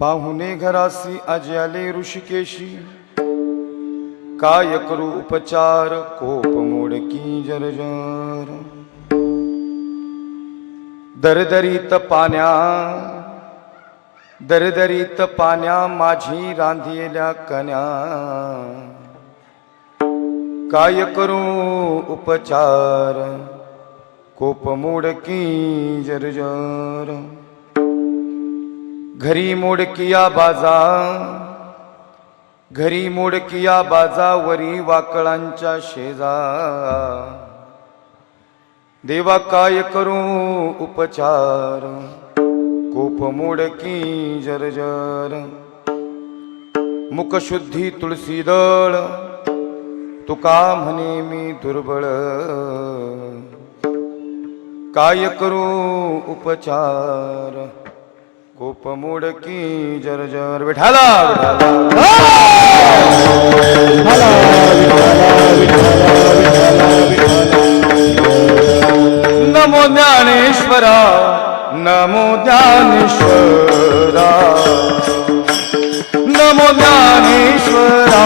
पाहुणे घरासी आजी आले ऋषिकेशी, काय करू उपचार कोप मोडकी जर्जर. दरदरीत पाण्या माझी रांधेल्या कन्या, काय करू उपचार कोप मोडकी जर्जर. घरी मोडकिया बाजा वरी वाकळांच्या शेजा. देवा काय करू उपचार कोप मोडकी जर्जर. मुखशुद्धी तुळसी दळ तुका म्हणे मी दुर्बळ, काय करू उपचार कोप मोडकी जर्जर. विठाला नमो ज्ञानेश्वरा, नमो ज्ञानेश्वरा, नमो ज्ञानेश्वरा,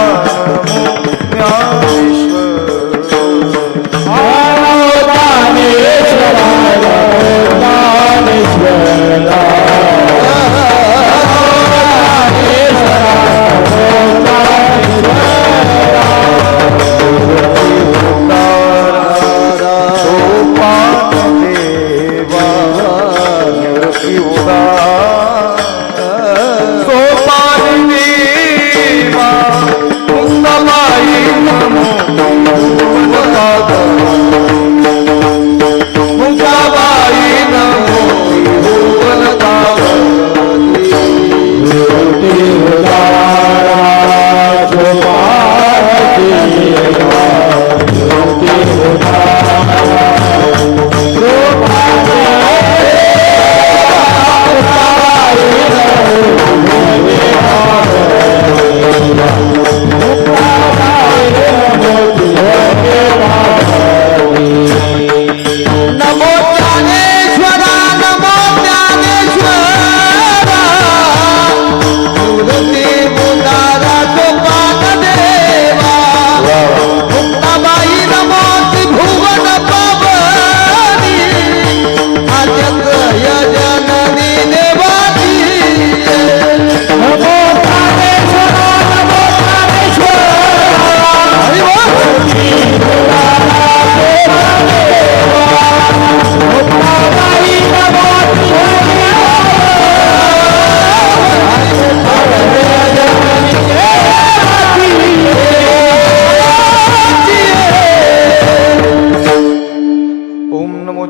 नमो ज्ञानेश्वरा.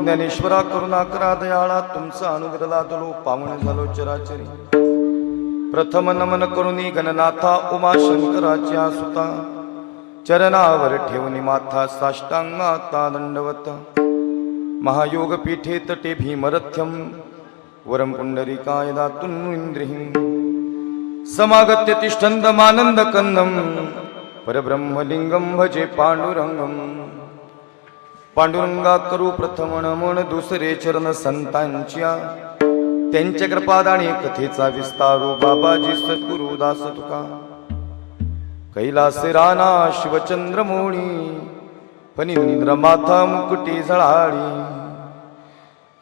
ज्ञानेश्वरा करुणाकरा दयाळा, तुमचा अनुग्रह लादलो पावन झालो चराचरी. प्रथम नमन करुणी गणनाथा उमाशंकराच्या सुता, चरणावर ठेवणी माथा साष्टांगाता दंडवत. महायोग पीठे तटे भीमरथ्यम, वरम पुंडरीकाय दातुं इंद्रिहिं. समागत्य तिष्ठन्दमानंद कंदम, परब्रह्मलिंगम भजे पांडुरंगम. पांडुरंगा करू प्रथम नमन दुसरे चरण संतांच्या, त्यांच्या कृपादाणी कथेचा विस्तारू बाबाजी सद्गुरु दास तुका. कैलास राणा शिवचंद्रमोळी, फणींद्र माथा मुकुटी झळाळी.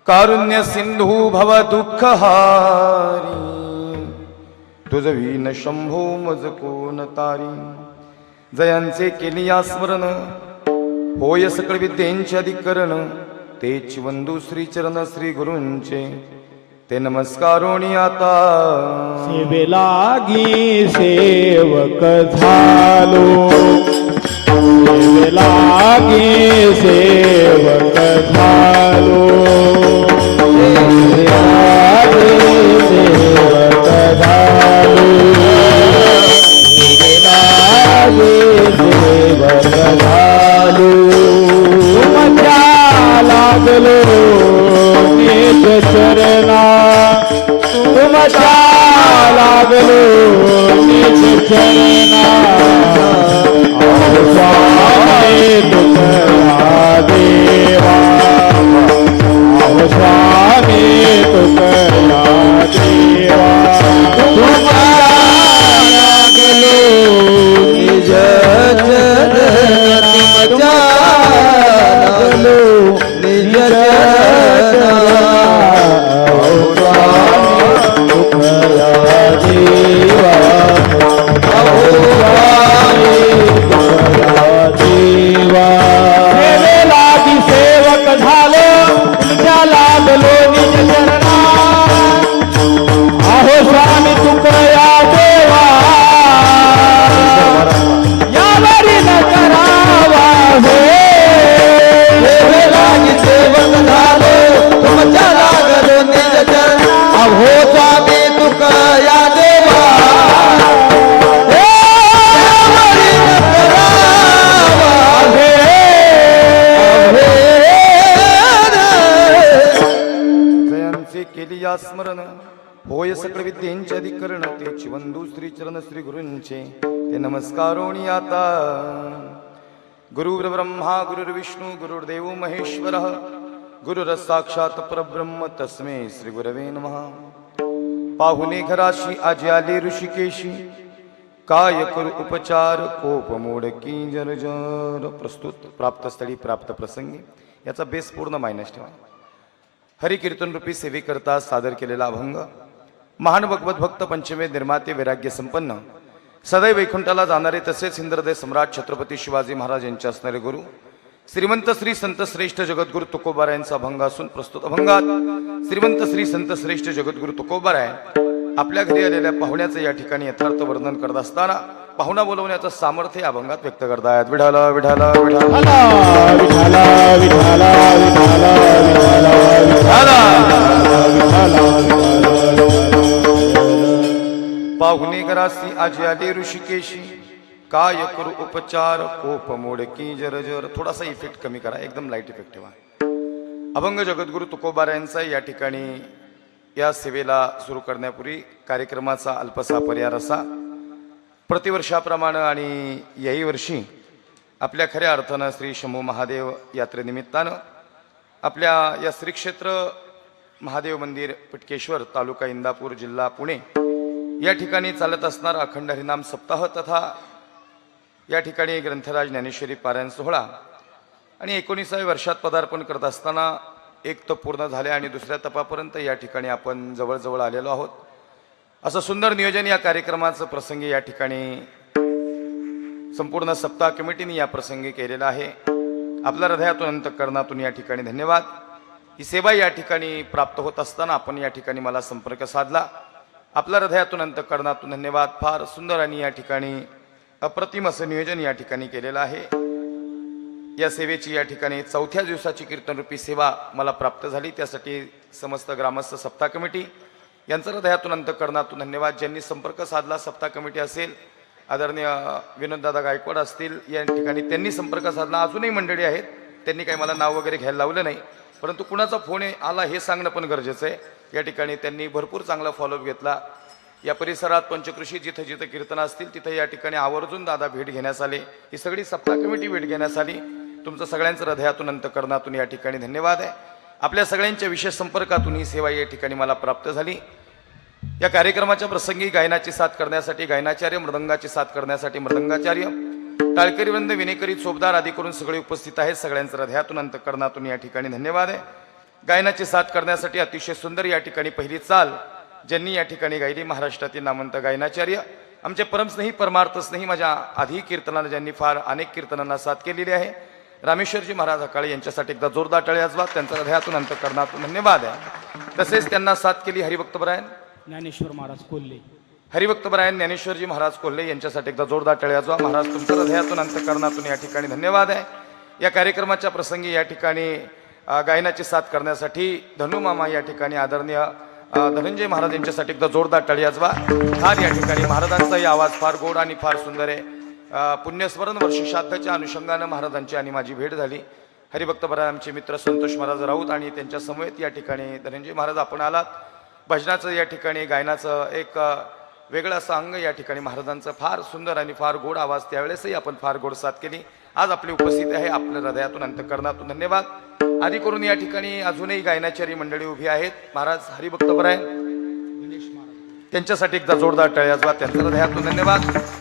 कारुण्य सिंधू भव दुःख हारी, तुझवीन शंभो मज कोण तारी. जयांचे केलिया स्मरण, होय सकळ विद्येंचे अधिकरण. तेच वंदू श्री चरण श्री गुरूंचे, ते नमस्कारोणी आता. सेवे लागी सेवक झालो, सेवे लागी सेवक झालो. सेवे लागी सेवक झालो, सेवे लागी सेवक झालो. तुमच्या लागलो निज चरणा, तुमच्या लागलो निज चरणा. स्वामी तुकया देवा, स्वामी तुकया देवा. करण तेची वंदू श्री चरण श्री गुरूंचे ते नमस्कारोणी आता. गुरुर्ब्रह्मा गुरुर्विष्णू गुरुर्देव महेश्वर गुरुर साक्षात परब्रह्म तस्मै श्री गुरवे नमः. पाहुणे घराशी आजी आले ऋषिकेशी काय करू उपचार कोप मोडकी जर्जर. प्रस्तुत प्राप्तस्थळी प्राप्त प्रसंगी याचा बेस पूर्ण मायनस ठेवा. हरिकीर्तन रूपी सेवेकरता सादर केलेला अभंग महान भगवत भक्त पंचमेध निर्माते वैराग्य संपन्न सदैव वैकुंठाला जाणारे तसेच इंद्रदेव सम्राट छत्रपती शिवाजी महाराज यांचे असणारे गुरु श्रीमंत श्री संत श्रेष्ठ जगद्गुरु तुकोबाराय यांचा अभंग असून प्रस्तुत अभंगात श्रीमंत श्री संत श्रेष्ठ जगद्गुरु तुकोबाराय आपल्या घरी आलेल्या पाहुण्याचं या ठिकाणी यथार्थ वर्णन करत असताना पाहुणा बोलवण्याचं सामर्थ्य या अभंगात व्यक्त करतायत. विठाला विठाला विठाला विठाला विठाला विठाला विठाला पाहुणे घरासी आजी आले ऋषिकेशी काय करू उपचार कोप मोडकी जरजर. थोडासा इफेक्ट कमी करा, एकदम लाईट इफेक्ट ठेवा. अभंग जगद्गुरु तुकोबाराय यांचा या ठिकाणी या सेवेला सुरू करण्यापूर्वी कार्यक्रमाचा अल्पसा पर्याय असा. प्रतिवर्षाप्रमाणे आणि याही वर्षी आपल्या खऱ्या अर्थानं श्री शंभू महादेव यात्रेनिमित्तानं आपल्या या श्री क्षेत्र महादेव मंदिर पिटकेश्वर तालुका इंदापूर जिल्हा पुणे या ठिकाणी चालत असणारा अखंड हरिनाम सप्ताह तथा या ठिकाणी ग्रंथराज ज्ञानेश्वरी पारायण सोहळा आणि 19व्या वर्षात पदार्पण करत असताना एक तप पूर्ण झाले आणि दुसऱ्या तपापर्यंत या ठिकाणी आपण जवळजवळ आलेलो आहोत. असं सुंदर नियोजन या कार्यक्रमाचं प्रसंगी या ठिकाणी संपूर्ण सप्ताह कमिटीने या प्रसंगी केलेला आहे. आपल्या हृदयातून अंतःकरणातून या ठिकाणी धन्यवाद. ही सेवा या ठिकाणी प्राप्त होत असताना आपण या ठिकाणी मला संपर्क साधला. आपल्या हृदयातून अंतःकरणातून धन्यवाद. फार सुंदर आणि या ठिकाणी अप्रतिम असं नियोजन या ठिकाणी केलेलं आहे. या सेवेची या ठिकाणी 4थ्या दिवसाची कीर्तनरूपी सेवा मला प्राप्त झाली. त्यासाठी समस्त ग्रामस्थ सप्ताह कमिटी यांचं हृदयातून अंतःकरणातून धन्यवाद. ज्यांनी संपर्क साधला सप्ताह कमिटी असेल, आदरणीय विनोददादा गायकवाड असतील, या ठिकाणी त्यांनी संपर्क साधला. अजूनही मंडळी आहेत, त्यांनी काही मला नाव वगैरे घ्यायला लावलं नाही, परंतु कुणाचा फोन आला हे सांगणं पण गरजेचं आहे. या ठिकाणी त्यांनी भरपूर चांगला फॉलोअप घेतला. या परिसरात पंचकृषी जिथं जिथं कीर्तन असतील तिथं या ठिकाणी आवर्जून दादा भेट घेण्यास आले. ही सगळी सप्ताह कमिटी भेट घेण्यास आली. तुमचं सगळ्यांचं हृदयातून अंतःकरणातून या ठिकाणी धन्यवाद आहे. आपल्या सगळ्यांच्या विशेष संपर्कातून ही सेवा या ठिकाणी मला प्राप्त झाली. या कार्यक्रमाच्या प्रसंगी गायनाची साथ करण्यासाठी गायनाचार्य, मृदंगाची साथ करण्यासाठी मृदंगाचार्य, टाळकरी वृंद, विनेकरी, चोपदार आदी करून सगळे उपस्थित आहेत. सगळ्यांचं हृदयातून अंतःकरणातून या ठिकाणी धन्यवाद आहे. गायनाची साथ करण्यासाठी अतिशय सुंदर या ठिकाणी पहिली चाल ज्यांनी या ठिकाणी गायली, महाराष्ट्रातील नामवंत गायनाचार्य, आमचे परमस्नेही परमार्थ स्नेही, माझ्या आधी कीर्तनाला ज्यांनी फार अनेक कीर्तनांना साथ केलेली आहे, रामेश्वरजी महाराज अकाळे यांच्यासाठी एकदा जोरदार टाळ्या वाजवा. त्यांचा हृदयातून अंतःकरणातून धन्यवाद आहे. तसेच त्यांना साथ केली हरिभक्तपरायण ज्ञानेश्वर महाराज कोल्हे, हरिभक्तपरायण ज्ञानेश्वरजी महाराज कोल्हे यांच्यासाठी एकदा जोरदार टाळ्या वाजवा. महाराज तुमच्या हृदयातून अंतःकरणातून या ठिकाणी धन्यवाद आहे. या कार्यक्रमाच्या प्रसंगी या ठिकाणी गायनाची साथ करण्यासाठी धनुमामा या ठिकाणी आदरणीय धनंजय महाराज यांच्यासाठी एकदा जोरदार टाळी वाजवा. फार या ठिकाणी महाराजांचाही आवाज फार गोड आणि फार सुंदर आहे. पुण्यस्मरण वर्ष श्राद्धाच्या अनुषंगानं महाराजांची आणि माझी भेट झाली. हरिभक्तपरायण आमचे मित्र संतोष महाराज राऊत आणि त्यांच्या समवेत या ठिकाणी धनंजय महाराज आपण आलात. भजनाचं या ठिकाणी गायनाचं एक वेगळं असं अंग या ठिकाणी महाराजांचं फार सुंदर आणि फार गोड आवाज, त्यावेळेसही आपण फार गोड साथ केली. आज आपली उपस्थिती आहे. आपल्या हृदयातून अंतःकरणातून धन्यवाद. आधी करून या ठिकाणी अजूनही गायनाचारी मंडळी उभी आहेत. महाराज हरिभक्तपरायण त्यांच्यासाठी एकदा जोरदार टाळी वाजवा. त्यांचं हृदयातून धन्यवाद.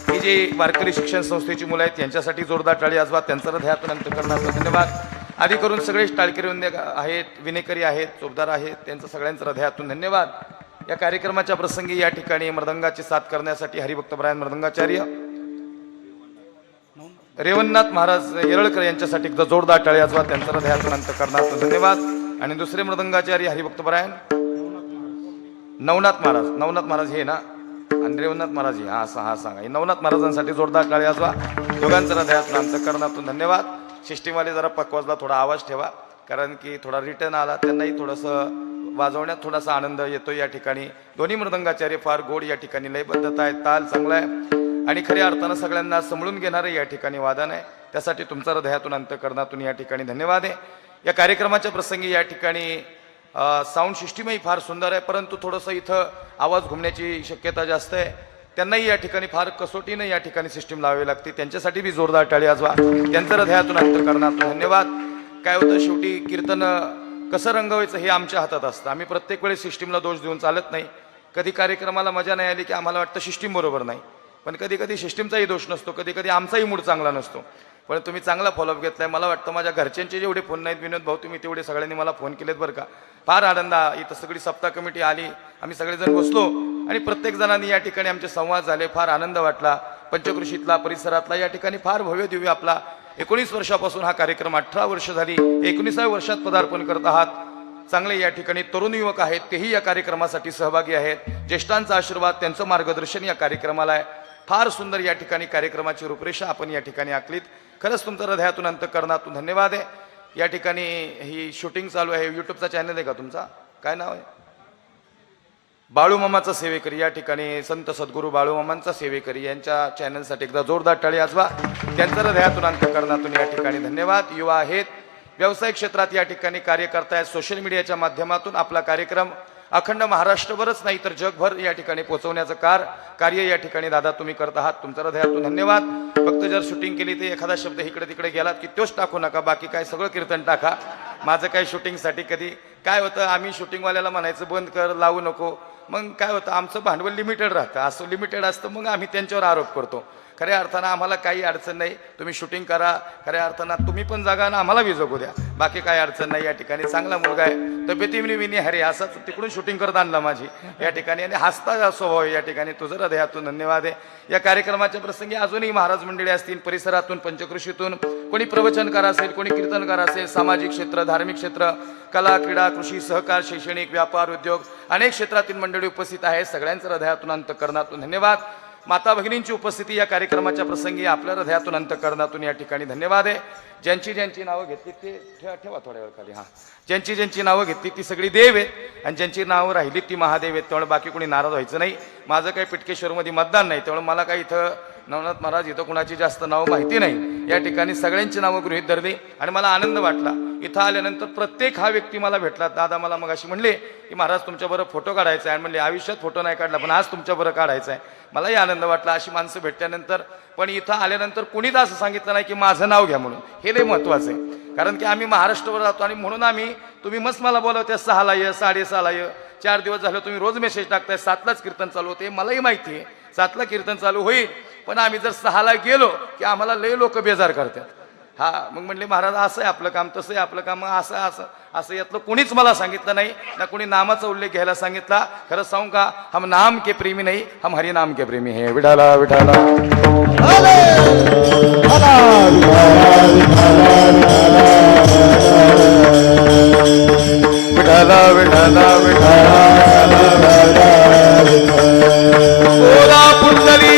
ही जी वारकरी शिक्षण संस्थेची मुलं आहेत त्यांच्यासाठी जोरदार टाळी वाजवा. त्यांचं हृदयातून अंतःकरणातून धन्यवाद. आधी करून सगळेच टाळकरी वंदे आहेत, विनेकरी आहेत, चोपदार आहेत, त्यांचं सगळ्यांचं हृदयातून धन्यवाद. या कार्यक्रमाच्या प्रसंगी या ठिकाणी मृदंगाची साथ करण्यासाठी हरिभक्तपरायण मृदंगाचार्य रेवणनाथ महाराज येरळकर यांच्यासाठी एकदा जोरदार टाळी वाजवा. त्यांचं हृदयातून अंतःकरणातून धन्यवाद. आणि दुसरे मृदंगाचार्य हरिभक्तपरायण नवनाथ महाराज हे ना, आणि रेवणनाथ महाराज हा सांगा. नवनाथ महाराजांसाठी जोरदार टाळी वाजवा. दोघांचं हृदयातून अंतःकरणातून धन्यवाद. सिस्टीमवाले जरा पकवाजला थोडा आवाज ठेवा, कारण की थोडा रिटर्न आला, त्यांनाही थोडंसं वाजवण्यात थोडासा आनंद येतो. या ठिकाणी दोन्ही मृदंगाचार्य फार गोड या ठिकाणी लयबद्धता आहे, ताल चांगला आहे आणि खऱ्या अर्थानं सगळ्यांना समळून घेणारं या ठिकाणी वादन आहे. त्यासाठी तुमचा हृदयातून अंतःकरणातून या ठिकाणी धन्यवाद आहे. या कार्यक्रमाच्या प्रसंगी या ठिकाणी साऊंड सिस्टीमही फार सुंदर आहे, परंतु थोडंसं इथं आवाज घुमण्याची शक्यता जास्त आहे. त्यांनाही या ठिकाणी फार कसोटीनं या ठिकाणी सिस्टीम लावावी लागते. त्यांच्यासाठी बी जोरदार टाळी वाजवा. त्यांचं हृदयातून अंतःकरणातून धन्यवाद. काय होतं, शेवटी कीर्तन कसं रंगवायचं हे आमच्या हातात असतं. आम्ही प्रत्येक वेळेस सिस्टीमला दोष देऊन चालत नाही. कधी कार्यक्रमाला मजा नाही आली की आम्हाला वाटतं सिस्टीम बरोबर नाही, पण कधी कधी सिस्टीमचाही दोष नसतो, कधी कधी आमचाही मूड चांगला नसतो. पण तुम्ही चांगला फॉलोअप घेतलाय. मला वाटतं माझ्या घरच्यांचे जेवढे फोन नाहीत विनोद भाऊ, तुम्ही तेवढे सगळ्यांनी मला फोन केलेत बरं का. फार आनंद. इथं सगळी सप्ताह कमिटी आली, आम्ही सगळेजण बसलो आणि प्रत्येक जणांनी या ठिकाणी आमचे संवाद झाले. फार आनंद वाटला. पंचकृषीतला परिसरातला या ठिकाणी फार भव्य दिव्य आपला 19 वर्षापासून हा कार्यक्रम 18 वर्ष झाली, 19व्या वर्षात पदार्पण करत आहात. चांगले या ठिकाणी तरुण युवक आहेत, तेही या कार्यक्रमासाठी सहभागी आहेत. ज्येष्ठांचा आशीर्वाद, त्यांचं मार्गदर्शन या कार्यक्रमाला आहे. फार सुंदर या ठिकाणी कार्यक्रमाची रूपरेषा आपण या ठिकाणी आखलीत. खरंच तुमचं हृदयातून अंतःकरणातून धन्यवाद आहे. या ठिकाणी ही शूटिंग चालू आहे. यूट्यूबचा चॅनल आहे का तुमचा? काय नाव आहे? बाळूमामाचा सेवेकरी. या ठिकाणी संत सद्गुरू बाळूमामांचा सेवेकरी यांच्या चॅनलसाठी एकदा जोरदार टाळी वाजवा. त्यांचं हृदयातून अंतःकरणातून या ठिकाणी धन्यवाद. युवा आहेत, व्यावसायिक क्षेत्रात या ठिकाणी कार्य करतायत. सोशल मीडियाच्या माध्यमातून आपला कार्यक्रम अखंड महाराष्ट्रभरच नाही तर जगभर या ठिकाणी पोहोचवण्याचं कार्य या ठिकाणी दादा तुम्ही करत आहात. तुमचं हृदयातून धन्यवाद. फक्त जर शूटिंग केली तर एखादा शब्द इकडे तिकडे गेलात की तोच टाकू नका, बाकी काय सगळं कीर्तन टाका. माझं काय शूटिंगसाठी कधी काय होतं, आम्ही शूटिंगवाल्याला म्हणायचं बंद कर, लावू नको. मग काय होतं, आमचं भांडवल लिमिटेड राहतं. असं लिमिटेड असतं, मग आम्ही त्यांच्यावर आरोप करतो. खऱ्या अर्थानं आम्हाला काही अडचण नाही, तुम्ही शूटिंग करा. खऱ्या अर्थानं तुम्ही पण जागा ना, आम्हाला बी जगू द्या, बाकी काही अडचण नाही. या ठिकाणी चांगला मुलगा आहे, तब्येतीने विनी हरे असंच तिकडून शूटिंग करत आणला माझी या ठिकाणी, आणि हसता स्वभाव या ठिकाणी. तुझं हृदयातून धन्यवाद आहे. या कार्यक्रमाच्या प्रसंगी अजूनही महाराज मंडळी असतील, परिसरातून पंचकृषीतून कोणी प्रवचनकार असेल, कोणी कीर्तनकार असेल, सामाजिक क्षेत्र, धार्मिक क्षेत्र, कला, क्रीडा, कृषी, सहकार, शैक्षणिक, व्यापार, उद्योग, अनेक क्षेत्रातील मंडळी उपस्थित आहेत. सगळ्यांचं हृदयातून अंतःकरणातून धन्यवाद. माता भगिनींची उपस्थिती या कार्यक्रमाच्या प्रसंगी आपल्या हृदयातून अंतःकरणातून या ठिकाणी धन्यवाद आहे. ज्यांची ज्यांची नावं घेतली ते ठेवा थोड्या वेळ खाली. ज्यांची ज्यांची नावं घेतली ती सगळी देव आहेत आणि ज्यांची नावं राहिली ती महादेव आहेत. त्यामुळे बाकी कोणी नाराज व्हायचं नाही. माझं काही पिटकेश्वरमध्ये मतदान नाही, त्यामुळे मला काही इथं नवनाथ महाराज इथं कुणाची जास्त नावं माहिती नाही. या ठिकाणी सगळ्यांची नावं गृहीत धरली आणि मला आनंद वाटला. इथं आल्यानंतर प्रत्येक हा व्यक्ती मला भेटला. दादा मला मग अशी म्हणले की महाराज तुमच्याबरोबर फोटो काढायचा आहे, आणि म्हणले आयुष्यात फोटो नाही काढला पण आज तुमच्याबरोबर काढायचा आहे. मलाही आनंद वाटला अशी माणसं भेटल्यानंतर. पण इथं आल्यानंतर कुणीच असं सांगितलं नाही की माझं नाव घ्या म्हणून. हे लय महत्वाचं आहे, कारण की आम्ही महाराष्ट्रावर राहतो आणि म्हणून आम्ही, तुम्ही मस्त मला बोलवते 6ला ये, 6:30ला ये. 4 दिवस झाले तुम्ही रोज मेसेज टाकताय 7लाच कीर्तन चालू होते. मलाही माहिती आहे 7ला कीर्तन चालू होईल, पण आम्ही जर 6ला गेलो की आम्हाला लय लोक बेजार करतात. मग म्हणले महाराज असं आहे आपलं काम, तसं आहे आपलं काम. असं असं असं यातलं कोणीच मला सांगितलं नाही ना, कोणी नामाचा उल्लेख घ्यायला सांगितला. खरं सांगू का, हम नाम के प्रेमी नाही, हम हरि नाम के प्रेमी है. विठाला विठाला विठाला विठाला विठाला पुंडली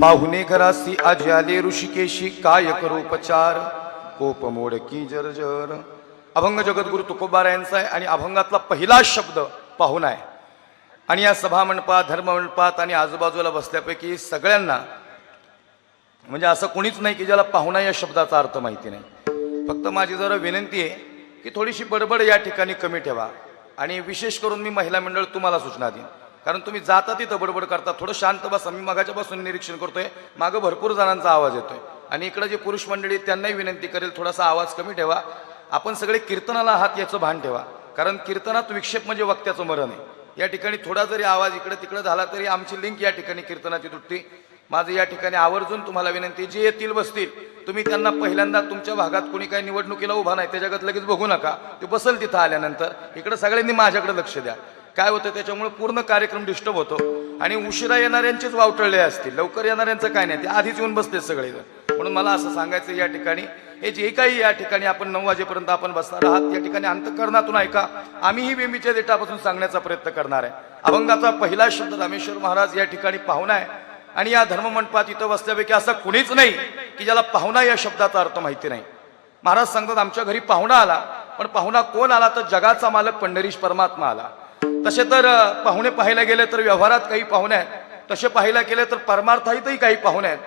पाहुणे घरासी आज आले ऋषिकेशी, काय करू उपचार, कोप मोड की जर्जर. अभंग जगद्गुरु तुकोबारायांचा आहे आणि अभंगातला पहिला शब्द पाहुणा आहे. आणि या सभा मंडपात, धर्म मंडपात आणि आजूबाजूला बसल्यापैकी सगळ्यांना, म्हणजे असं कोणीच नाही की ज्याला पाहुणा या शब्दाचा अर्थ माहिती नाही. फक्त माझी जरा विनंती आहे की थोडीशी बडबड या ठिकाणी कमी ठेवा. आणि विशेष करून मी महिला मंडळ तुम्हाला सूचना देईन, कारण तुम्ही जाता तिथं बडबड करता. थोडं शांत बसा. मी मगाच्यापासून निरीक्षण करतोय, मागं भरपूर जणांचा आवाज येतोय. आणि इकडे जे पुरुष मंडळी त्यांनाही विनंती करेल थोडासा आवाज कमी ठेवा. आपण सगळे कीर्तनाला आहात याचं भान ठेवा, कारण कीर्तनात विक्षेप म्हणजे वक्त्याचं मरण आहे. या ठिकाणी थोडा जरी आवाज इकडे तिकडे झाला तरी आमची लिंक या ठिकाणी कीर्तनाची तुटते. माझं या ठिकाणी आवर्जून तुम्हाला विनंती, जे येतील बसतील तुम्ही त्यांना पहिल्यांदा, तुमच्या भागात कोणी काही निवडणुकीला उभा नाही त्या जगात लगेच बघू नका. ते बसल तिथं आल्यानंतर. इकडे सगळ्यांनी माझ्याकडे लक्ष द्या. काय होतं, त्याच्यामुळे पूर्ण कार्यक्रम डिस्टर्ब होतो आणि उशिरा येणाऱ्यांचेच वावटळले असतील, लवकर येणाऱ्यांचं काय नाही, ते आधीच येऊन बसते सगळे. म्हणून मला असं सांगायचं या ठिकाणी, हे जे काही या ठिकाणी आपण 9 वाजेपर्यंत आपण बसणार आहात या ठिकाणी अंतःकरणातून ऐका. आम्हीही बेंबीच्या देठापासून सांगण्याचा प्रयत्न करणार आहे. अभंगाचा पहिला शब्द रामेश्वर महाराज या ठिकाणी पाहुणा आहे. आणि या धर्ममंडपात इथं बसल्यापैकी असं कुणीच नाही की ज्याला पाहुणा या शब्दाचा अर्थ माहिती नाही. महाराज सांगतात आमच्या घरी पाहुणा आला, पण पाहुणा कोण आला तर जगाचा मालक पंढरीश परमात्मा आला. तसे तर पाहुणे पाहायला गेले तर व्यवहारात काही पाहुणे आहेत, तसे पाहायला गेले तर परमार्थातही काही पाहुणे आहेत,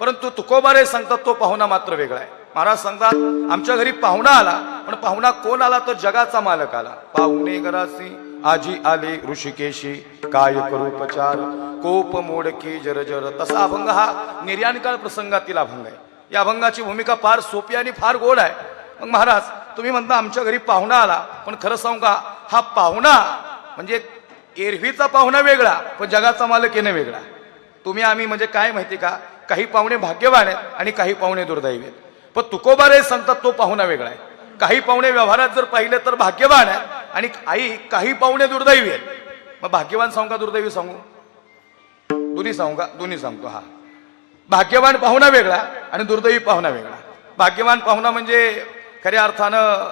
परंतु तुकोबारे सांगतात तो पाहुणा मात्र वेगळा आहे. महाराज सांगतात आमच्या घरी पाहुणा आला, पण पाहुणा कोण आला तर जगाचा मालक आला. पाहुणे घरासी आजी आले ऋषिकेशी, काय करू उपचार कोप मोडकी जर. तसा अभंग हा निर्याणकाळ प्रसंगातील अभंग आहे. या अभंगाची भूमिका फार सोपी आणि फार गोड आहे. मग महाराज तुम्ही म्हणता आमच्या घरी पाहुणा आला, पण खरं सांगू का हा पाहुणा म्हणजे एरवीचा पाहुणा वेगळा, पण जगाचा मालक येणं वेगळा. तुम्ही आम्ही म्हणजे काय माहिती का, काही पाहुणे भाग्यवान आहेत आणि काही पाहुणे दुर्दैवी आहेत. पण तुकोबारे सांगतात तो पाहुणा वेगळा आहे. काही पाहुणे व्यवहारात जर पाहिले तर भाग्यवान आहेत आणि काही पाहुणे दुर्दैवी आहेत. मग भाग्यवान सांगू का दुर्दैवी सांगू? दोन्ही सांगू का? दोन्ही सांगतो. हा, भाग्यवान पाहुणा वेगळा आणि दुर्दैवी पाहुणा वेगळा. भाग्यवान पाहुणा म्हणजे खऱ्या अर्थानं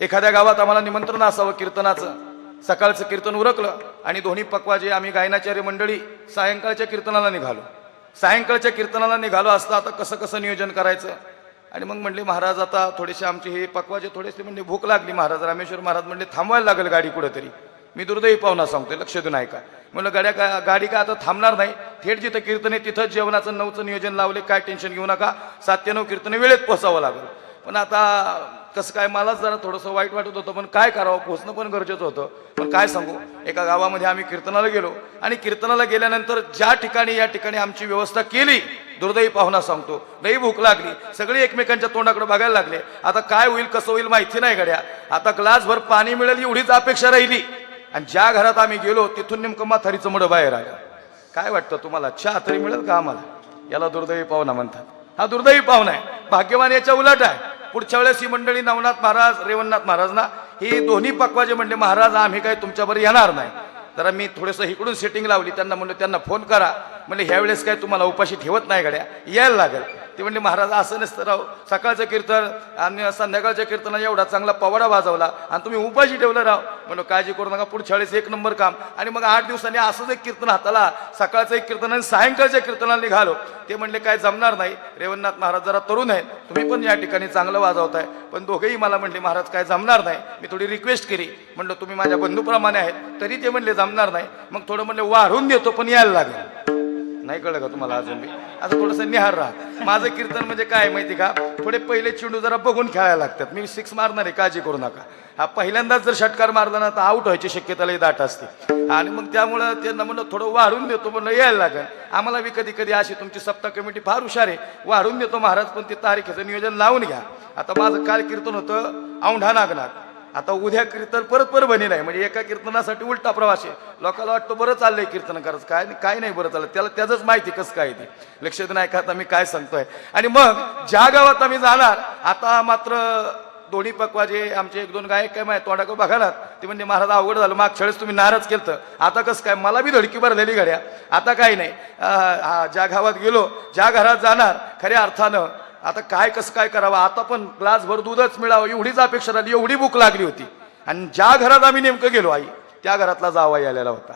एखाद्या गावात आम्हाला निमंत्रण असावं कीर्तनाचं, सकाळचं कीर्तन उरकलं आणि दोन्ही पक्वाजे आम्ही गायनाचार्य मंडळी सायंकाळच्या कीर्तनाला निघालो. सायंकाळच्या कीर्तनाला निघालो असता आता कसं कसं नियोजन करायचं. आणि मग म्हणले महाराज आता थोडेसे आमचे हे पक्वाजे थोडेसे म्हणजे भूक लागली महाराज. रामेश्वर महाराज म्हणले थांबवायला लागेल गाडी कुठेतरी. मी दुर्दैवी पाहुणा सांगतोय, लक्ष देऊन ऐका. म्हणलं गाडी काय आता थांबणार नाही, थेट जिथं कीर्तन आहे तिथंच जेवणाचं 9चं नियोजन लावले, काय टेन्शन घेऊ नका, 7 ते 9 कीर्तन वेळेत पोहोचावं लागेल. पण आता कसं काय मलाच जरा थोडंसं वाईट वाटत होतं, पण काय करावं, पोहोचणं पण गरजेचं होतं. पण काय सांगू, एका गावामध्ये आम्ही कीर्तनाला गेलो आणि कीर्तनाला गेल्यानंतर ज्या ठिकाणी या ठिकाणी आमची व्यवस्था केली, दुर्दैवी पाहुणा सांगतो लई भूक लागली, सगळे एकमेकांच्या तोंडाकडे बघायला लागले. आता काय होईल कसं होईल माहिती नाही गड्या. आता ग्लासभर पाणी मिळेल एवढीच अपेक्षा राहिली. आणि ज्या घरात आम्ही गेलो तिथून नेमकं म्हातारीचं मड बाहेर आलं. काय वाटतं तुम्हाला, चहा तरी मिळेल का आम्हाला? याला दुर्दैवी पाहुणा म्हणतात. हा दुर्दैवी पाहुणा आहे. भाग्यवान याच्या उलट आहे. पुढच्या वेळेस ही मंडळी नवनाथ महाराज रेवणनाथ महाराज ना ही दोन्ही पक्वाजे म्हणले महाराज आम्ही काय तुमच्याबरोबर येणार नाही. जरा मी थोडंसं इकडून सेटिंग लावली, त्यांना म्हणलं त्यांना फोन करा, म्हणजे ह्या वेळेस काय तुम्हाला उपाशी ठेवत नाही गड्या, यायला लागेल. ते म्हणले महाराज असं नसतं राव, सकाळचं कीर्तन आणि संध्याकाळच्या कीर्तनाला एवढा चांगला पवाडा वाजवला आणि तुम्ही उपाशी ठेवलं राव. म्हणलं काळजी करू नका, पुढच्या वेळेस 1 नंबर काम. आणि मग 8 दिवसांनी असंच एक कीर्तन हाताला, सकाळचं एक कीर्तन आणि सायंकाळच्या कीर्तनाला निघालो. ते म्हणले काय जमणार नाही, रेवणनाथ महाराज जरा तरुण आहेत, तुम्ही पण या ठिकाणी चांगलं वाजवताय. पण दोघेही मला म्हणले महाराज काय जमणार नाही. मी थोडी रिक्वेस्ट केली, म्हणलं तुम्ही माझ्या बंधूप्रमाणे आहेत, तरी ते म्हणले जमणार नाही. मग थोडं म्हणले वाढून देतो पण यायला लागेल. नाही कळलं का तुम्हाला अजून मी? आता थोडंसं निहार राहा. माझं कीर्तन म्हणजे काय माहिती का, थोडे पहिले चेंडू जरा बघून खेळायला लागतात. मी 6 मारणार आहे, काळजी करू नका. हा पहिल्यांदाच जर षटकार मारला ना तर आउट व्हायची शक्यता लई दाट असते. आणि मग त्यामुळं त्यांना म्हणलं थोडं वाढून देतो, म्हणलं यायला लागेल. आम्हाला बी कधी कधी अशी तुमची सप्ताह कमिटी फार हुशार आहे, वाढून देतो महाराज पण ते तारीखेचं नियोजन लावून घ्या. आता माझं काल कीर्तन होतं औंढा नागनाथ, आता उद्या कीर्तन परत परभणी नाही, म्हणजे एका कीर्तनासाठी उलटा प्रवास आहे. लोकांना वाटतं बरं चाललंय कीर्तन करायचं, काय नाही बरं चाललं, त्याला त्याचंच माहिती कसं काय ते. लक्षात नाही का आता मी काय सांगतोय. आणि मग ज्या गावात आम्ही जाणार, आता मात्र दोन्ही पक्वाजे आमचे 1-2 गायक काय माहिती तोंडाकडे बघालात. ते म्हणजे महाराज अवघड झालं, मागच्या वेळेस तुम्ही नाराज केलं, आता कसं काय, मला बी धडकी भरलेली घड्या. आता काही नाही, ज्या गावात गेलो, ज्या घरात जाणार, खऱ्या अर्थानं आता काय कसं काय करावं. आता पण ग्लासभर दूधच मिळावं एवढीच अपेक्षा राहिली, एवढी भूक लागली होती. आणि ज्या घरात आम्ही नेमकं गेलो आई, त्या घरातला जावई आलेला होता.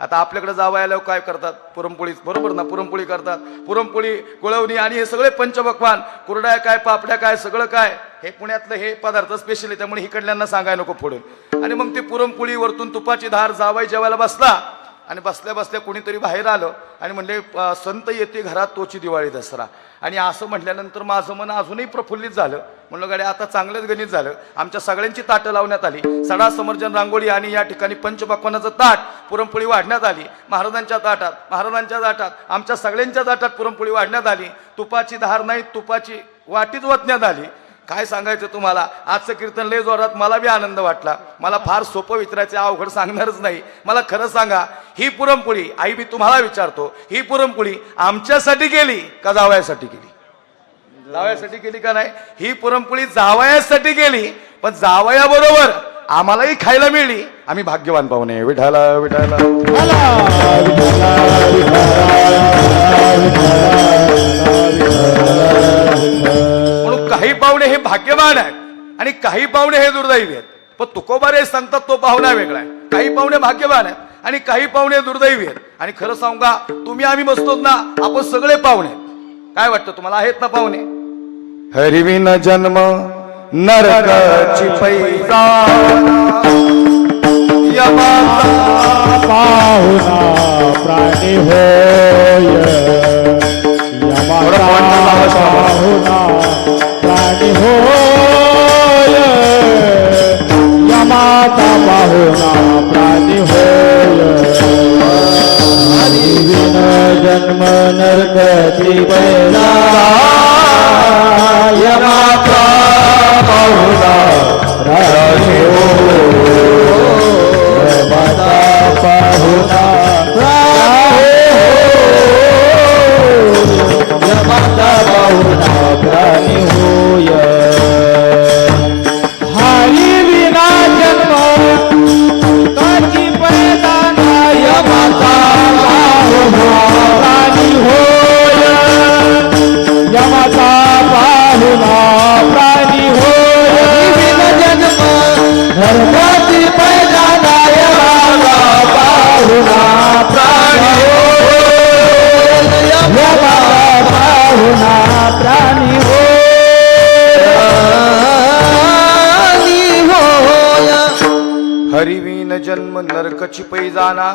आता आपल्याकडे जावई आल्यावर काय करतात, पुरणपोळी, बरोबर ना, पुरणपोळी करतात. पुरणपोळी, कुळवणी आणि हे सगळे पंचपक्वान, कुरड्या काय, पापड्या काय, सगळं काय, हे पुण्यातलं हे पदार्थ स्पेशल आहे, त्यामुळे इकडल्यांना सांगायला नको फोडून. आणि मग ते पुरणपोळी वरतून तुपाची धार, जावई जेवायला बसला आणि बसल्या बसल्या कोणीतरी बाहेर आलं आणि म्हणले संत येते घरात तोची दिवाळी दसरा. आणि असं म्हटल्यानंतर माझं मन अजूनही प्रफुल्लित झालं. म्हणलं गाड्या आता चांगलंच गणित झालं. आमच्या सगळ्यांची ताटं लावण्यात आली, सडा समर्जन रांगोळी आणि या ठिकाणी पंचपक्वानाचं ताट, पुरणपोळी वाढण्यात आली. महाराजांच्या ताटात आमच्या सगळ्यांच्या ताटात पुरणपोळी वाढण्यात आली. तुपाची धार नाही, तुपाची वाटीच ओतण्यात आली. काय सांगायचं तुम्हाला, आजचं कीर्तन लय जोरात, मला बी आनंद वाटला. मला फार सोपं विचारायचं, अवघड सांगणारच नाही. मला खरं सांगा, ही पुरणपोळी आई मी तुम्हाला विचारतो, ही पुरणपोळी आमच्यासाठी केली का जावयासाठी केली? जावयासाठी केली का नाही? ही पुरणपोळी जावयासाठी केली, पण जावयाबरोबर आम्हालाही खायला मिळली. आम्ही भाग्यवान पाहुणे. विठाला विठाला म्हणून काही पाहुणे हे भाग्यवान आहेत आणि काही पाहुणे हे दुर्दैवी आहेत. पण तुकोबारे सांगतात तो पाहुणा वेगळा आहे. काही पाहुणे भाग्यवान आहेत आणि काही पाहुणे दुर्दैवी आहेत. आणि खरं सांगू का, तुम्ही आम्ही बसतोत ना, आपण सगळे पाहुणे. काय वाटतं तुम्हाला, आहेत ना पाहुणे? हरिविन जन्म नरकाची पैजा यमाचा पाहुना प्राणी होय यमाचा पाहुना प्राणी होय यमाचा पाहुना प्राणी होय हरिविन जन्म नरकाची पैजा यमाचा पाहुना प्राणी होय पाहुना यमाचा पाहुना प्राणी होय हरिविना जन्म काची पैदाना यमाचा पाहुना प्राणी होय यमाचा पाहुना प्राणी होय हरिविना जन्म धर्माची पैदाना पाहुना प्राणी पाहुना प्राणी हरिविन जन्म नरकची पैजाना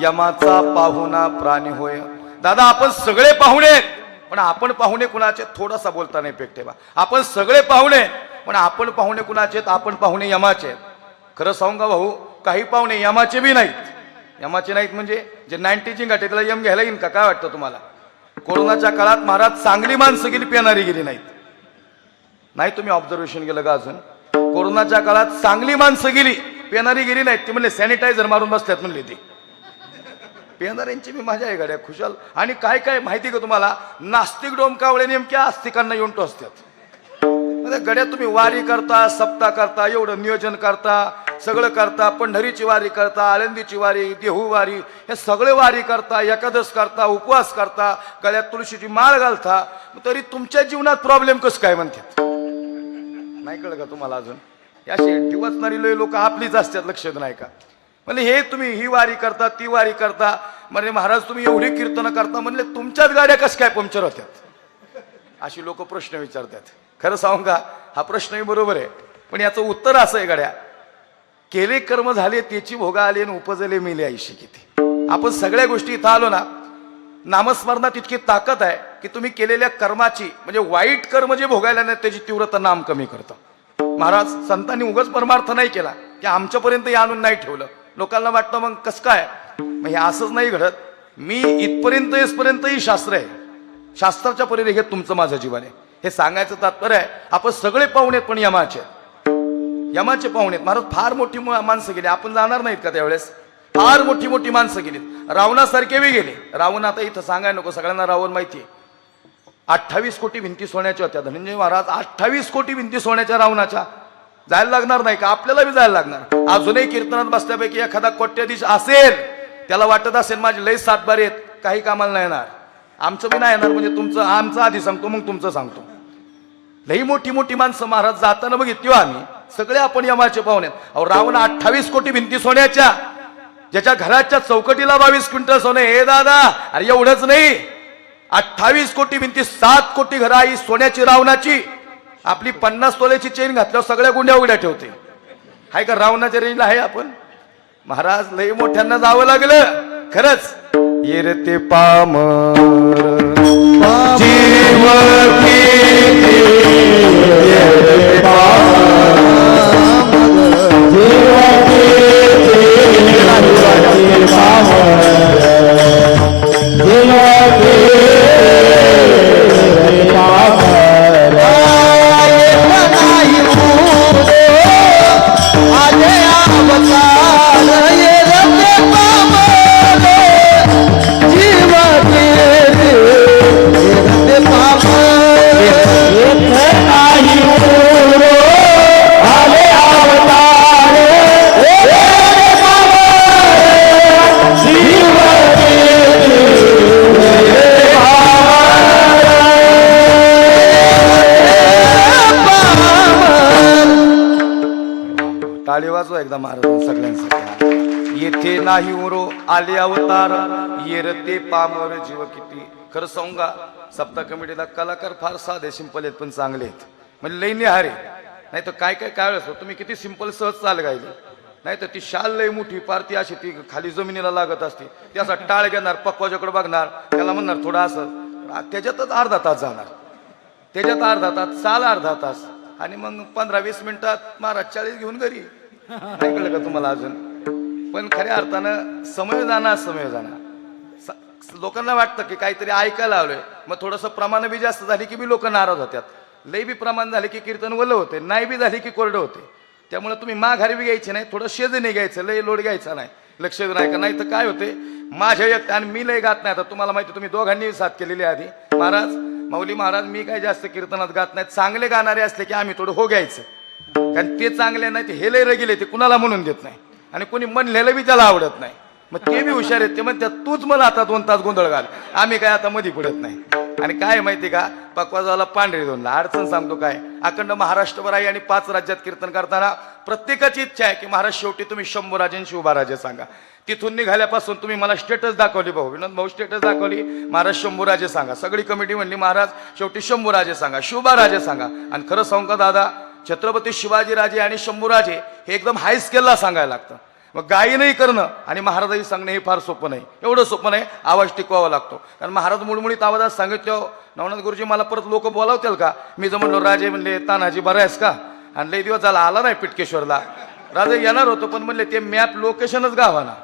यमाचा पाहुणा प्राणी होय. दादा आपण सगळे पाहुणे, पण आपण पाहुणे कुणाचे थोडासा बोलताना इफेक्ट ठेवा. आपण सगळे पाहुणे, पण आपण पाहुणे कुणाचे? आपण पाहुणे यमाचे. खरं सांगू का भाऊ, काही पाहुणे यमाचे बी नाहीत. यमाचे नाहीत म्हणजे जे 90 गाठे त्याला यम घ्यायला येईन का? काय वाटतं तुम्हाला? कोरोनाच्या काळात महाराज चांगली माणसं गेली, पेनारी गेली नाहीत. नाही तुम्ही ऑब्झर्वेशन केलं का अजून? कोरोनाच्या काळात चांगली माणसं गेली, पेनारी गेली नाहीत. ते म्हणले सॅनिटायझर मारून बसल्यात म्हणले. ती पेनाऱ्यांची मी माझ्या आहे गाड्या खुशाल. आणि काय काय माहिती का तुम्हाला? नास्तिक डोमकावळे नेमक्या आस्तिकांना येऊन टोचतात. गड्या तुम्ही वारी करता, सप्ताह करता, एवढं नियोजन करता, सगळं करता, पंढरीची वारी करता, आळंदीची वारी, देहू वारी, हे सगळे वारी करता, एकादश करता, उपवास करता, गळ्यात तुळशीची माळ घालता, तरी तुमच्या जीवनात प्रॉब्लेम कसं काय म्हणतात? नाही कळलं का तुम्हाला अजून? या शेती वाचणारी लोक आपलीच असतात, लक्षात नाही का? म्हणजे हे तुम्ही ही वारी करता, ती वारी करता, म्हणजे महाराज तुम्ही एवढी कीर्तन करता, म्हणले तुमच्याच गाड्या कसं काय पंक्चर होत्यात? अशी लोक प्रश्न विचारतात. खरं सांगू का, हा प्रश्नही बरोबर आहे, पण याचं उत्तर असं आहे गड्या, केले कर्म झाले त्याची भोगा आले आणि उपजले मेले आयुष्य किती. आपण सगळ्या गोष्टी इथं आलो ना, नामस्मरणात इतकी ताकद आहे की तुम्ही केलेल्या कर्माची, म्हणजे वाईट कर्म जे भोगायला नाही त्याची तीव्रता नाम कमी करतं. महाराज संतांनी उगाच परमार्थ नाही केला की आमच्यापर्यंत हे आणून नाही ठेवलं. लोकांना वाटतं मग कसं काय, मग हे असंच नाही घडत. मी इथपर्यंत येसपर्यंतही शास्त्र आहे, शास्त्राच्या परीने हे तुमचं माझं जीवन आहे. हे सांगायचं तात्पर्य आहे, आपण सगळे पाहुणे पण यमाचे, यमाचे पाहुणे. महाराज फार मोठी माणसं गेली, आपण जाणार नाहीत का त्यावेळेस? फार मोठी मोठी माणसं गेली, रावणासारखे बी गेले. रावण आता इथं सांगायला नको, सगळ्यांना रावण माहिती आहे. 28 कोटी भिंती सोन्याच्या होत्या. धनंजय महाराज 28 कोटी भिंती सोन्याच्या रावणाच्या. जायला लागणार नाही का? आपल्याला बी जायला लागणार. अजूनही कीर्तनात बसल्यापैकी एखादा कोट्याधीश असेल, त्याला वाटत असेल माझे लय सातबार आहेत, काही कामाला नाही येणार. आमचं बी नाही येणार, म्हणजे तुमचं आमचं आधी सांगतो मग तुमचं सांगतो. लई मोठी मोठी माणसं महाराज जाताना बघितली आम्ही, सगळे आपण यमाचे पाहुणे. अहो रावण 28 कोटी भिंती सोन्याच्या, ज्याच्या घराच्या चौकटीला 22 क्विंटल सोने. हे दादा, अरे एवढंच नाही, 28 कोटी भिंती, 7 कोटी घरं आई सोन्याची रावणाची. आपली 50 तोल्याची चेन घातल्यावर सगळ्या गुंड्या उघड्या ठेवते. हाय का? रावणाच्या रेंजला आहे आपण. महाराज लई मोठ्यांना जावं लागलं खरंच. येरते पामर जीव किती, येरते पामर जीव किती, येरते पामर जीव किती, पामर नाही मुदो आजे अवतार. येरते पामर जीव किती, येरते पामर नाही मुदो आले अवतार. येरते पामर जीव किती, येरते टाळी वाजवा एकदा महाराज सगळ्यांसाठी. येथे नाही उरो आले अवतार, येरते पामर जीव किती. खरं सांगू का, सप्ताह कमिटीला कलाकार फार साधे सिंपल आहेत पण चांगले आहेत, म्हणजे लई निहारे. नाही तर काय काय काय वेळेस तुम्ही किती सिंपल सहज चाल गायली, नाही तर ती शाल लई मोठी पार ती अशी ती खाली जमिनीला लागत असते, ती असा टाळ घेणार पक्वाच्याकडे बघणार त्याला म्हणणार थोडं असं, त्याच्यातच अर्धा तास जाणार, त्याच्यात अर्धा तास चाल अर्धा तास, आणि मग 15-20 मिनिटात महाराज 40 घेऊन घरी. नाही कळलं का तुम्हाला अजून? पण खऱ्या अर्थानं समय जाणार. लोकांना वाटतं की काहीतरी ऐकायला आलोय, मग थोडंसं प्रमाण बी जास्त झाली की बी लोक नाराज होतात, लई बी प्रमाण झाले की कीर्तन वलं होते, नाही बी झाली की कोरडं होते. त्यामुळे तुम्ही माघारी बी घ्यायची नाही, थोडं शेजने घ्यायचं, लई लोड घ्यायचा नाही, लक्ष नाही का. नाही तर काय होते माझ्या एक, आणि मी लई गात नाही, आता तुम्हाला माहिती तुम्ही दोघांनी साथ केलेली आधी. महाराज माऊली महाराज मी काय जास्त कीर्तनात गात नाही, चांगले गाणारे असले की आम्ही थोडं हो घ्यायचं, कारण ते चांगले नाही ते हे लई रगिले ते कुणाला म्हणून देत नाही, आणि कोणी म्हणलेलं बी त्याला आवडत नाही, मग ते बी हुशार आहेत. ते म्हणतात तूच मला आता 2 तास गोंधळ घाल, आम्ही काय आता मध्ये पडत नाही. आणि काय माहिती का, पक्वाजाला पांढरी दोनला अडचण सांगतो काय, अखंड महाराष्ट्रभर आहे आणि 5 राज्यात कीर्तन करताना प्रत्येकाची इच्छा आहे की महाराज शेवटी तुम्ही शंभूराजे आणि शिवबाराजे सांगा. तिथून निघाल्यापासून तुम्ही मला स्टेटस दाखवली, भाऊ विनोद भाऊ स्टेटस दाखवली, महाराज शंभूराजे सांगा. सगळी कमिटी म्हणली महाराज शेवटी शंभूराजे सांगा, शिवबाराजे सांगा. आणि खरं सांगू का दादा, छत्रपती शिवाजीराजे आणि शंभूराजे हे एकदम हाय स्केलला सांगायला लागतं. मग गायी नाही करणं आणि महाराजांनी सांगणं हे फार सोपं नाही, एवढं सोपं नाही, आवाज टिकवावा लागतो. कारण महाराज मुळमुळीत आवाजात सांगितलं, नवनाथ गुरुजी मला परत लोक बोलावतील का, मी जर म्हणलो राजे म्हणले तानाजी बरं आहेस का, आणि लई दिवस झाला आला नाही पिटकेश्वरला, राजे येणार होतो पण म्हणले ते मॅप लोकेशनच गावाना.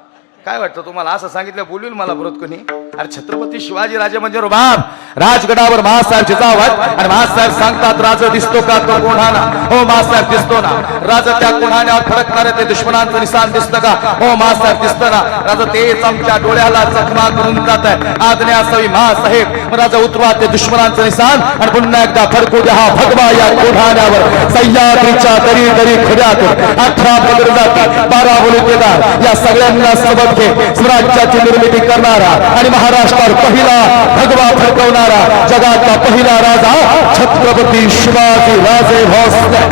काय वाटतं तुम्हाला, असं सांगितलं बोलून मला परत कोणी? अरे छत्रपती शिवाजी राजे म्हणजे रुबाब, राजगडावर महासाहेब जिजावत, आणि महासाहेब सांगतात राजा दिसतो का तो कोणाना, हो महासाहेब दिसतो ना. राजा त्या कोणाण्यावर फडकणारे ते दुश्मनांचं निशाण दिसतं का, हो महासाहेब दिसतं ना. राजा तेच आमच्या डोळ्याला जखमा करून जात आहे, आज्ञा असावी महासाहेब. राजा उतरवा ते दुश्मनांचं निशाण आणि पुन्हा एकदा फडकू द्या हा भगवा या कोठाण्यावर. सह्याद्रीच्या दरी दरी खड्यातून 18 पदर जाती 12 बलुतेदार या सगळ्यांना सबक स्वराज्याची निर्मिती करणारा आणि महाराष्ट्रावर पहिला भगवा फडकवणारा जगातला पहिला राजा छत्रपती शिवाजी राजे भोसले.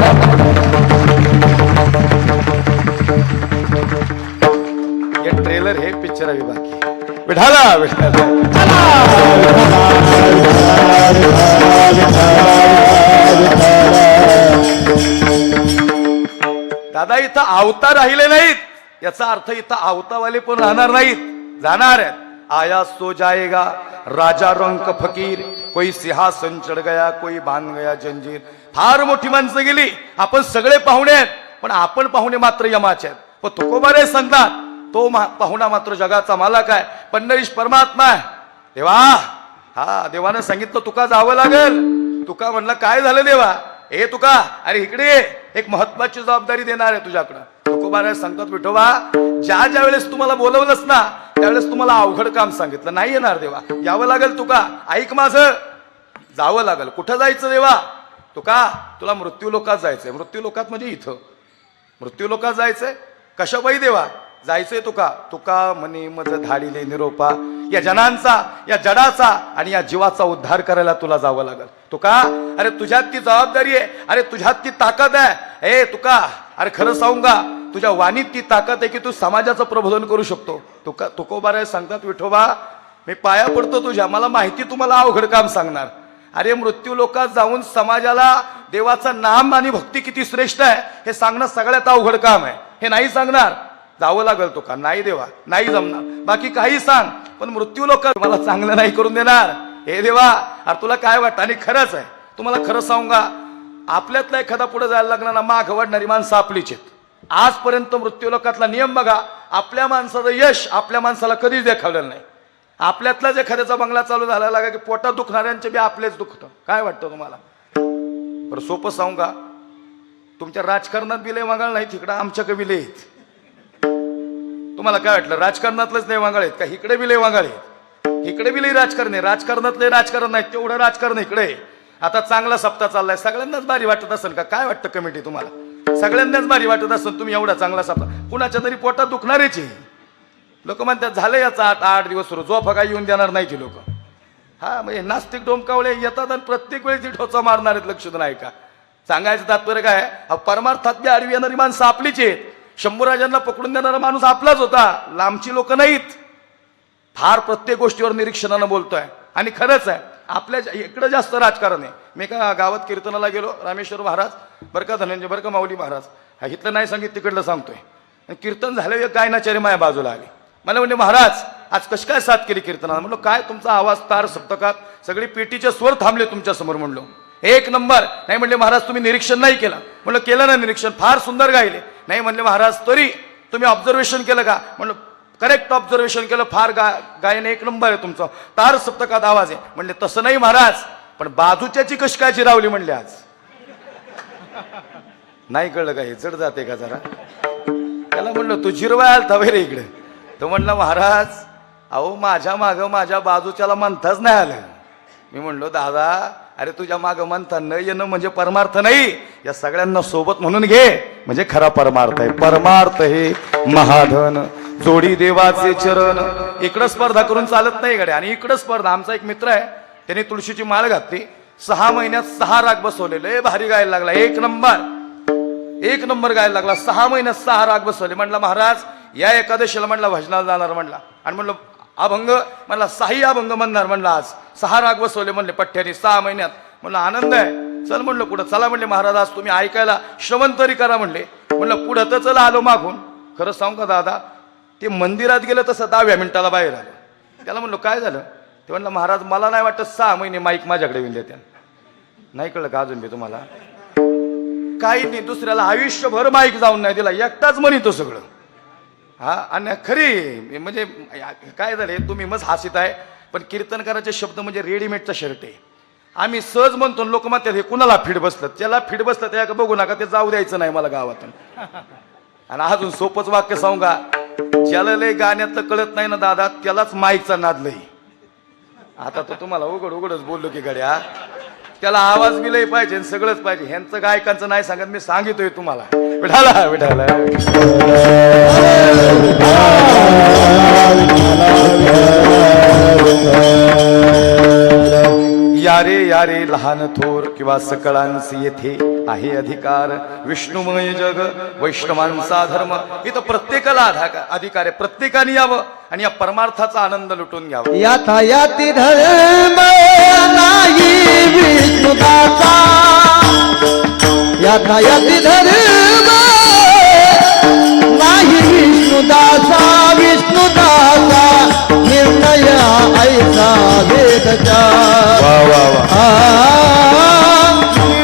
हे ट्रेलर हे पिक्चर आहे बाकी विठाला विठाला. दादा इथं अवतार राहिले नाहीत, याचा अर्थ इथं आवतावाले पण राहणार नाहीत, जाणार आहेत. आया सो जाएगा राजा रंक फकीर, कोई सिंहासन चढ गया कोई बांध गया जंजीर. फार मोठी माणसं गेली, आपण सगळे पाहुणे आहेत, पण आपण पाहुणे मात्र यमाचे आहेत. पण तुकोबारे सांगतात तो पाहुणा मात्र जगाचा मालक आहे, पंढरीश परमात्मा आहे. देवा हा देवानं सांगितलं तुका जावं लागेल. तुका म्हणलं काय झालं देवा, हे तुका अरे इकडे एक महत्वाची जबाबदारी देणार आहे तुझ्याकडं. तुकोबाराय सांगतात विठोबा ज्या ज्या वेळेस तुम्हाला बोलवलंच ना त्यावेळेस तुम्हाला अवघड काम सांगितलं, नाही येणार देवा, यावं लागेल तुका, ऐक माझं, जावं लागेल. कुठं जायचं देवा, तुका तुला मृत्यू लोकात जायचंय. मृत्यू लोकात म्हणजे इथं मृत्यू लोकात जायचंय. कशाबाई देवा जायचंय तुका, तुका म्हणे मज धाडीले निरोपा, या जनांचा या जडाचा आणि या जीवाचा उद्धार करायला तुला जावं लागेल. तुका अरे तुझ्यात ती जबाबदारी आहे, अरे तुझ्यात ती ताकद आहे. हे तुका अरे खरं सांगू का, तुझ्या वाणीत ती ताकद आहे की तू समाजाचं प्रबोधन करू शकतो. तुकोबाराय सांगतात विठोबा मी पाया पडतो तुझ्या, मला माहिती तुम्हाला अवघड काम सांगणार. अरे मृत्यू लोकात जाऊन समाजाला देवाचं नाम आणि भक्ती किती श्रेष्ठ आहे हे सांगणं सगळ्यात अवघड काम आहे. हे नाही सांगणार, जावं लागेल तुका, नाही देवा नाही जमणार. बाकी काही सांग पण मृत्यू लोकात मला चांगलं नाही करून देणार. हे देवा अरे तुला काय वाटतं, आणि खरंच आहे तुम्हाला खरं सांगू का, आपल्यातला एखादा पुढे जायला लागणार ना माग वडणारी माणसं आपलीच आहेत. आजपर्यंत मृत्यू लोकातला नियम बघा, आपल्या माणसाचं यश आपल्या माणसाला कधीच देखावलेलं नाही. आपल्यातलाच एखाद्याचा बंगला चालू झाला लागा की पोटात दुखणाऱ्यांचे बी आपलेच दुखतं. काय वाटतं तुम्हाला? बरं सोपं सांगू का, तुमच्या राजकारणात बी लय वांगाळ नाही, तिकडं आमच्याकडे बी लय आहेत. तुम्हाला काय वाटलं राजकारणातलंच लय वांगाळ आहेत का? इकडे बी लय वांगाळ आहेत, इकडे बी लय राजकारण आहे. राजकारणातले राजकारण नाही तेवढं राजकारण इकडे. आता चांगला सप्ताह चाललाय, सगळ्यांनाच भारी वाटत असेल का? काय वाटतं कमिटी तुम्हाला? सगळ्यांनाच भारी वाटत असेल तुम्ही एवढा चांगला सप्ताह, कुणाच्या तरी पोटात दुखणारेच लोक म्हणतात झाले याचा 8 दिवस सुरू, जो फगा येऊन देणार नाही ती लोक. हा म्हणजे नास्तिक डोमकावळे येतात आणि प्रत्येक वेळी ती ठोचा मारणार आहेत, लक्ष नाही का? सांगायचं तात्पर्य काय, परमार्थात बी आडवी येणारी माणसं आपलीच आहेत. शंभूराजांना पकडून देणारा माणूस आपलाच होता, लांबची लोक नाहीत. फार प्रत्येक गोष्टीवर निरीक्षणानं बोलतोय आणि खरंच आहे आपल्या इकडं जास्त राजकारण आहे. मी एका गावात कीर्तनाला गेलो, रामेश्वर महाराज बरं का, धनंजय बरं का, माऊली महाराज, हा इथलं नाही सांगित तिकडलं सांगतोय. आणि कीर्तन झालं, एक गायनाचार्य माझ्या बाजूला आले. मला म्हणले महाराज आज कशी काय साथ केली कीर्तनाला? म्हणलो काय तुमचा आवाज तार सप्तकात सगळी पेटीचे स्वर थांबले तुमच्या समोर. म्हणलो एक नंबर. नाही म्हणले महाराज तुम्ही निरीक्षण नाही केलं. म्हणलं केलं ना निरीक्षण, फार सुंदर गायले. नाही म्हणले महाराज तरी तुम्ही ऑब्झर्वेशन केलं का? म्हणलं करेक्ट ऑब्झर्वेशन केलं, फार गायन एक नंबर आहे तुमचं, तार सप्तकात आवाज आहे. म्हणले तसं नाही महाराज, पण बाजूच्याची कशी काय जिरावली म्हणले आज. नाही कळलं का, हे जड जाते का जरा. त्याला म्हणलं तू जिरवाय आलता रे इकडे. तो म्हणला महाराज अहो माझ्या मागं माझ्या बाजूच्याला म्हणताच नाही आलं. मी म्हणलो दादा अरे तुझ्या मागं म्हणता न येणं म्हणजे परमार्थ नाही, या सगळ्यांना सोबत म्हणून घे म्हणजे खरा परमार्थ आहे. परमार्थ हे महाधन जोडी देवाचे चरण. इकडं स्पर्धा करून चालत नाही गड्या. आणि इकडं स्पर्धा, आमचा एक मित्र आहे त्याने तुळशीची माळ घातली, 6 महिन्यात 6 राग बसवलेले, भारी गायला लागला, एक नंबर गायला लागला. 6 महिन्यात 6 राग बसवले. म्हणला महाराज या एकादशीला म्हणला भजनाला जाणार म्हणला. आणि म्हणलं अभंग म्हणला 6 अभंग म्हणणार म्हणला, आज 6 राग बसवले म्हणले पठ्ठ्याने 6 महिन्यात. म्हणलं आनंद आहे, चल म्हणलं पुढं चला. म्हणले महाराज आज तुम्ही ऐकायला श्रवण तरी करा म्हणले. म्हणलं पुढं तर चला. आलो मागून. खरं सांगू का दादा, ते मंदिरात गेलं तसं 10व्या मिनिटाला बाहेर आलं. त्याला म्हणलं काय झालं? ते म्हणलं महाराज मला नाही वाटत 6 महिने माईक माझ्याकडे येऊन देत्या. नाही कळलं का अजून बी तुम्हाला? काही नाही, दुसऱ्याला आयुष्यभर माईक जाऊन नाही दिला, एकटाच म्हणतो सगळं. हा आणि खरी म्हणजे काय झाले, तुम्ही मग हसित आहे पण कीर्तनकाराचे शब्द म्हणजे रेडीमेडचा शर्ट आहे. आम्ही सहज म्हणतो, लोक म्हणतात हे कुणाला फिट बसलं, ज्याला फिट बसलं त्या बघू नका, ते जाऊ द्यायचं नाही मला गावातून. आणि अजून सोपंच वाक्य सांगू का, ज्याला लय गाण्यातलं कळत नाही ना दादा त्यालाच माईकचा नाद लई. आता तर तुम्हाला उघडच बोललो की गड्या, त्याला आवाज बी लई पाहिजे, सगळंच पाहिजे. ह्यांचं गायकांचं नाही सांगत, मी सांगितोय तुम्हाला. विठाला विठाला यारे लहान थोर किंवा सकळांसी येथे आहे अधिकार. विष्णुमय जग वैष्णवांचा धर्म, इथं प्रत्येकाला अधिकार आहे. प्रत्येकाने यावं आणि या परमार्थाचा आनंद लुटून घ्यावा. यातायाती धर्म नाही विष्णुदाचा, यातायाती धर्म नाही विष्णुदाचा. विष्णुदाचा निर्णय ऐसा वेदचा,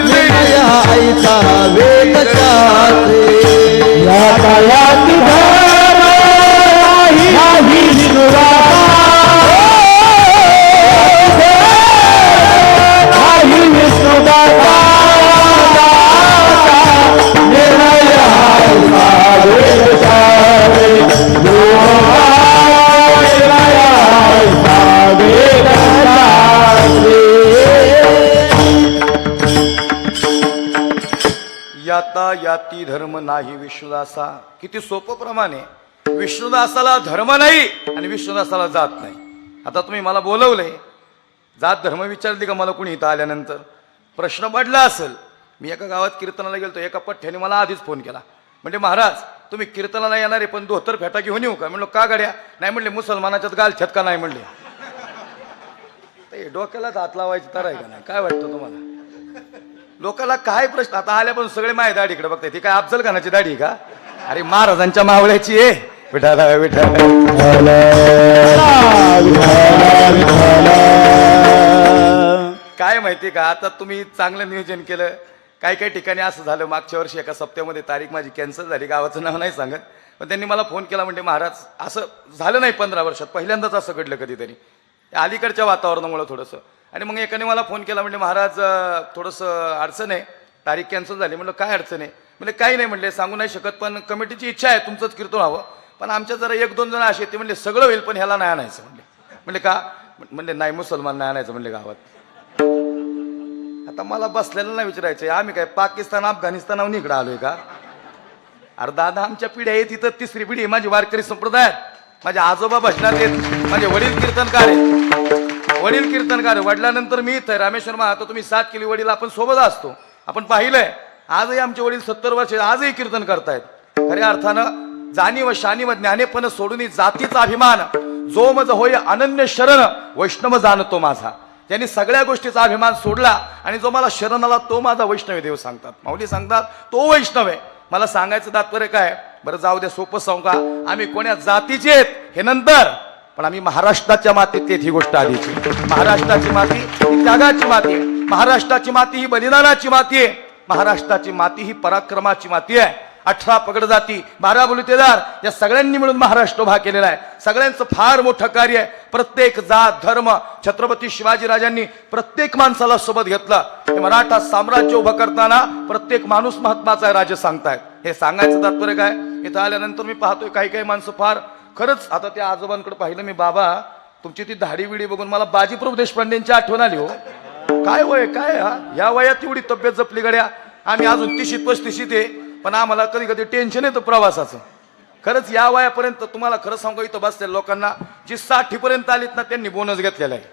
निर्णय ऐसा वेदचा. यातायाती धर्म नाही विष्णुदाचा, नाही विष्णुदाचा. निर्णय ऐसा वेदचा, यातायाती धर्म नाही विष्णुदासा. किती सोपं प्रमाणे, विष्णुदासाला धर्म नाही आणि विष्णुदासाला जात नाही. आता तुम्ही मला बोलवलंय, जात धर्म विचारली का मला कुणी इथं आल्यानंतर? प्रश्न पडला असेल. मी एका गावात कीर्तनाला गेलतो, एका पठ्ठ्याने मला आधीच फोन केला. म्हणजे महाराज तुम्ही कीर्तनाला येणार आहे पण धोतर फेटा घेऊन येऊ का? म्हणलो का गाड्या? नाही म्हणले मुसलमानाच्यात गाल छटका नाही म्हणले. डोक्यालाच हात लावायची तर आहे का नाही? काय वाटतं तुम्हाला? लोकांना काय प्रश्न, आता आल्यापासून सगळे माझ्या दाढीकडे बघताय. ती काय अफजल खानाची दाढी का? अरे महाराजांच्या मावळ्याची आहे. विठाला विठाला काय माहिती का, आता तुम्ही चांगलं नियोजन केलं. काही काही ठिकाणी असं झालं, मागच्या वर्षी एका सप्त्यामध्ये तारीख माझी कॅन्सल झाली, गावाचं नाव नाही सांगत, पण त्यांनी मला फोन केला. म्हणजे महाराज असं झालं नाही 15 वर्षात, पहिल्यांदाच असं घडलं कधीतरी, अलीकडच्या वातावरणामुळे थोडंसं. आणि मग एकाने मला फोन केला, म्हणजे महाराज थोडंसं अडचण आहे, तारीख कॅन्सल झाली. म्हणलं काय अडचण आहे? म्हणजे काही नाही म्हणले, सांगू नाही शकत, पण कमिटीची इच्छा आहे तुमचंच कीर्तन व्हावं, पण आमच्या जरा 1-2 जण असे ते म्हणले सगळं होईल पण ह्याला नाही आणायचं म्हणले. म्हणले का? म्हणले नाही मुसलमान नाही आणायचं म्हणले गावात. आता मला बसलेलं नाही विचारायचं, आम्ही काय पाकिस्तान अफगाणिस्तानाहून इकडं आलोय का? अरे दादा आमच्या पिढ्या आहेत, तिथं 3री पिढी माझी वारकरी संप्रदायात. माझे आजोबा भजनात आहेत, माझे वडील कीर्तनकार आहेत, वडील कीर्तनकार. वडिलांनंतर मी इथं रामेश्वर मा. आता तुम्ही 7 केली वडील, आपण सोबत असतो, आपण पाहिलंय. आजही आमचे वडील 70 वर्ष आजही कीर्तन करतायत. खऱ्या अर्थानं जाणीव शानीव ज्ञानेपण सोडून जातीचा अभिमान जो मज होय अनन्य शरण वैष्णव जाणतो माझा. ज्यांनी सगळ्या गोष्टीचा अभिमान सोडला आणि जो मला शरण आला तो माझा वैष्णव देव सांगतात. माऊली सांगतात तो वैष्णव आहे. मला सांगायचं तात्पर्य काय, बरं जाऊ द्या, सोपं सांगू का, आम्ही कोण्या जातीचे आहेत हे नंतर, पण आम्ही महाराष्ट्राच्या मातीत ही गोष्ट आधीची. महाराष्ट्राची माती ही त्यागाची माती आहे. महाराष्ट्राची माती ही बलिदानाची माती आहे. महाराष्ट्राची माती ही पराक्रमाची माती आहे. 18 पगड जाती, 12 बलुतेदार या सगळ्यांनी मिळून महाराष्ट्र उभा केलेला आहे. सगळ्यांचं फार मोठं कार्य आहे. प्रत्येक जात धर्म छत्रपती शिवाजीराजांनी प्रत्येक माणसाला सोबत घेतलं. हे मराठा साम्राज्य उभं करताना प्रत्येक माणूस महत्वाचा आहे राजे सांगतायत. हे सांगायचं तात्पर्य काय, इथं आल्यानंतर मी पाहतोय काही काही माणसं फार खरंच, आता त्या आजोबांकडे पाहिलं मी, बाबा तुमची ती दाढी विडी बघून मला बाजीप्रभू देशपांडेंची आठवण आली हो. काय वय काय, हा या वयात एवढी तब्येत जपली गड्या. आम्ही अजून 30-35 आहे, पण आम्हाला कधी कधी टेन्शन येतं प्रवासाचं. खरंच या वयापर्यंत तुम्हाला खरं सांगू, इथं बसलेल्या लोकांना जी 60 पर्यंत आलीत ना त्यांनी बोनस घेतलेला आहे.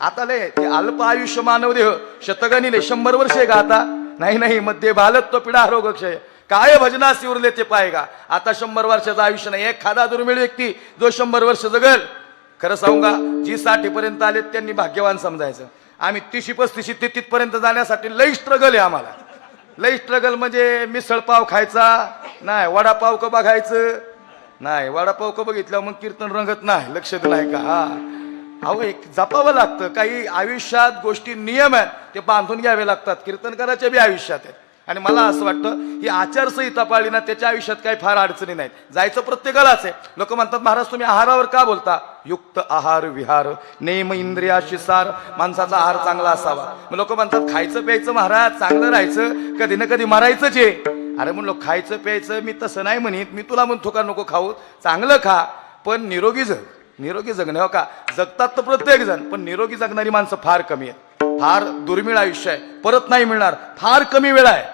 आता लय ते अल्प आयुष्य मानव देह शतगणिले 100 वर्ष आहे का आता, नाही मध्ये बालत्व पिढा आरोग्यक्षय काय भजनासी उरले ते पायगा. आता 100 वर्षाचं आयुष्य नाही. एखादा दुर्मिळ व्यक्ती जो 100 वर्ष जगल. खरं सांगू का, जी 60 पर्यंत आलेत त्यांनी भाग्यवान समजायचं. आम्ही 30-35 तिथपर्यंत जाण्यासाठी लई स्ट्रगल आहे आम्हाला. लई स्ट्रगल म्हणजे मिसळपाव खायचा नाही, वडापाव का बघायचं नाही. वडापाव का बघितलं मग कीर्तन रंगत नाही, लक्ष नाही का. हा अहो एक जपावं लागतं. काही आयुष्यात गोष्टी नियम आहेत ते बांधून घ्यावे लागतात. कीर्तनकाराच्या बी आयुष्यात आहे. आणि मला असं वाटतं ही आचारसंहिता पाळली ना त्याच्या आयुष्यात काही फार अडचणी नाहीत. जायचं प्रत्येकालाच आहे. लोक म्हणतात महाराज तुम्ही आहारावर का बोलता, युक्त आहार विहार नेम इंद्रियाशी सार, माणसाचा आहार चांगला असावा. मग लोक म्हणतात खायचं प्यायचं महाराज चांगलं राहायचं, कधी ना कधी मरायचंच आहे. अरे म्हणलो खायचं प्यायचं मी तसं नाही म्हणित, मी तुला म्हणतो का नको खाऊ, चांगलं खा पण निरोगी जग. निरोगी जगणे हो का, जगतात तर प्रत्येक जण, पण निरोगी जगणारी माणसं फार कमी आहेत. फार दुर्मिळ आयुष्य आहे, परत नाही मिळणार, फार कमी वेळ आहे.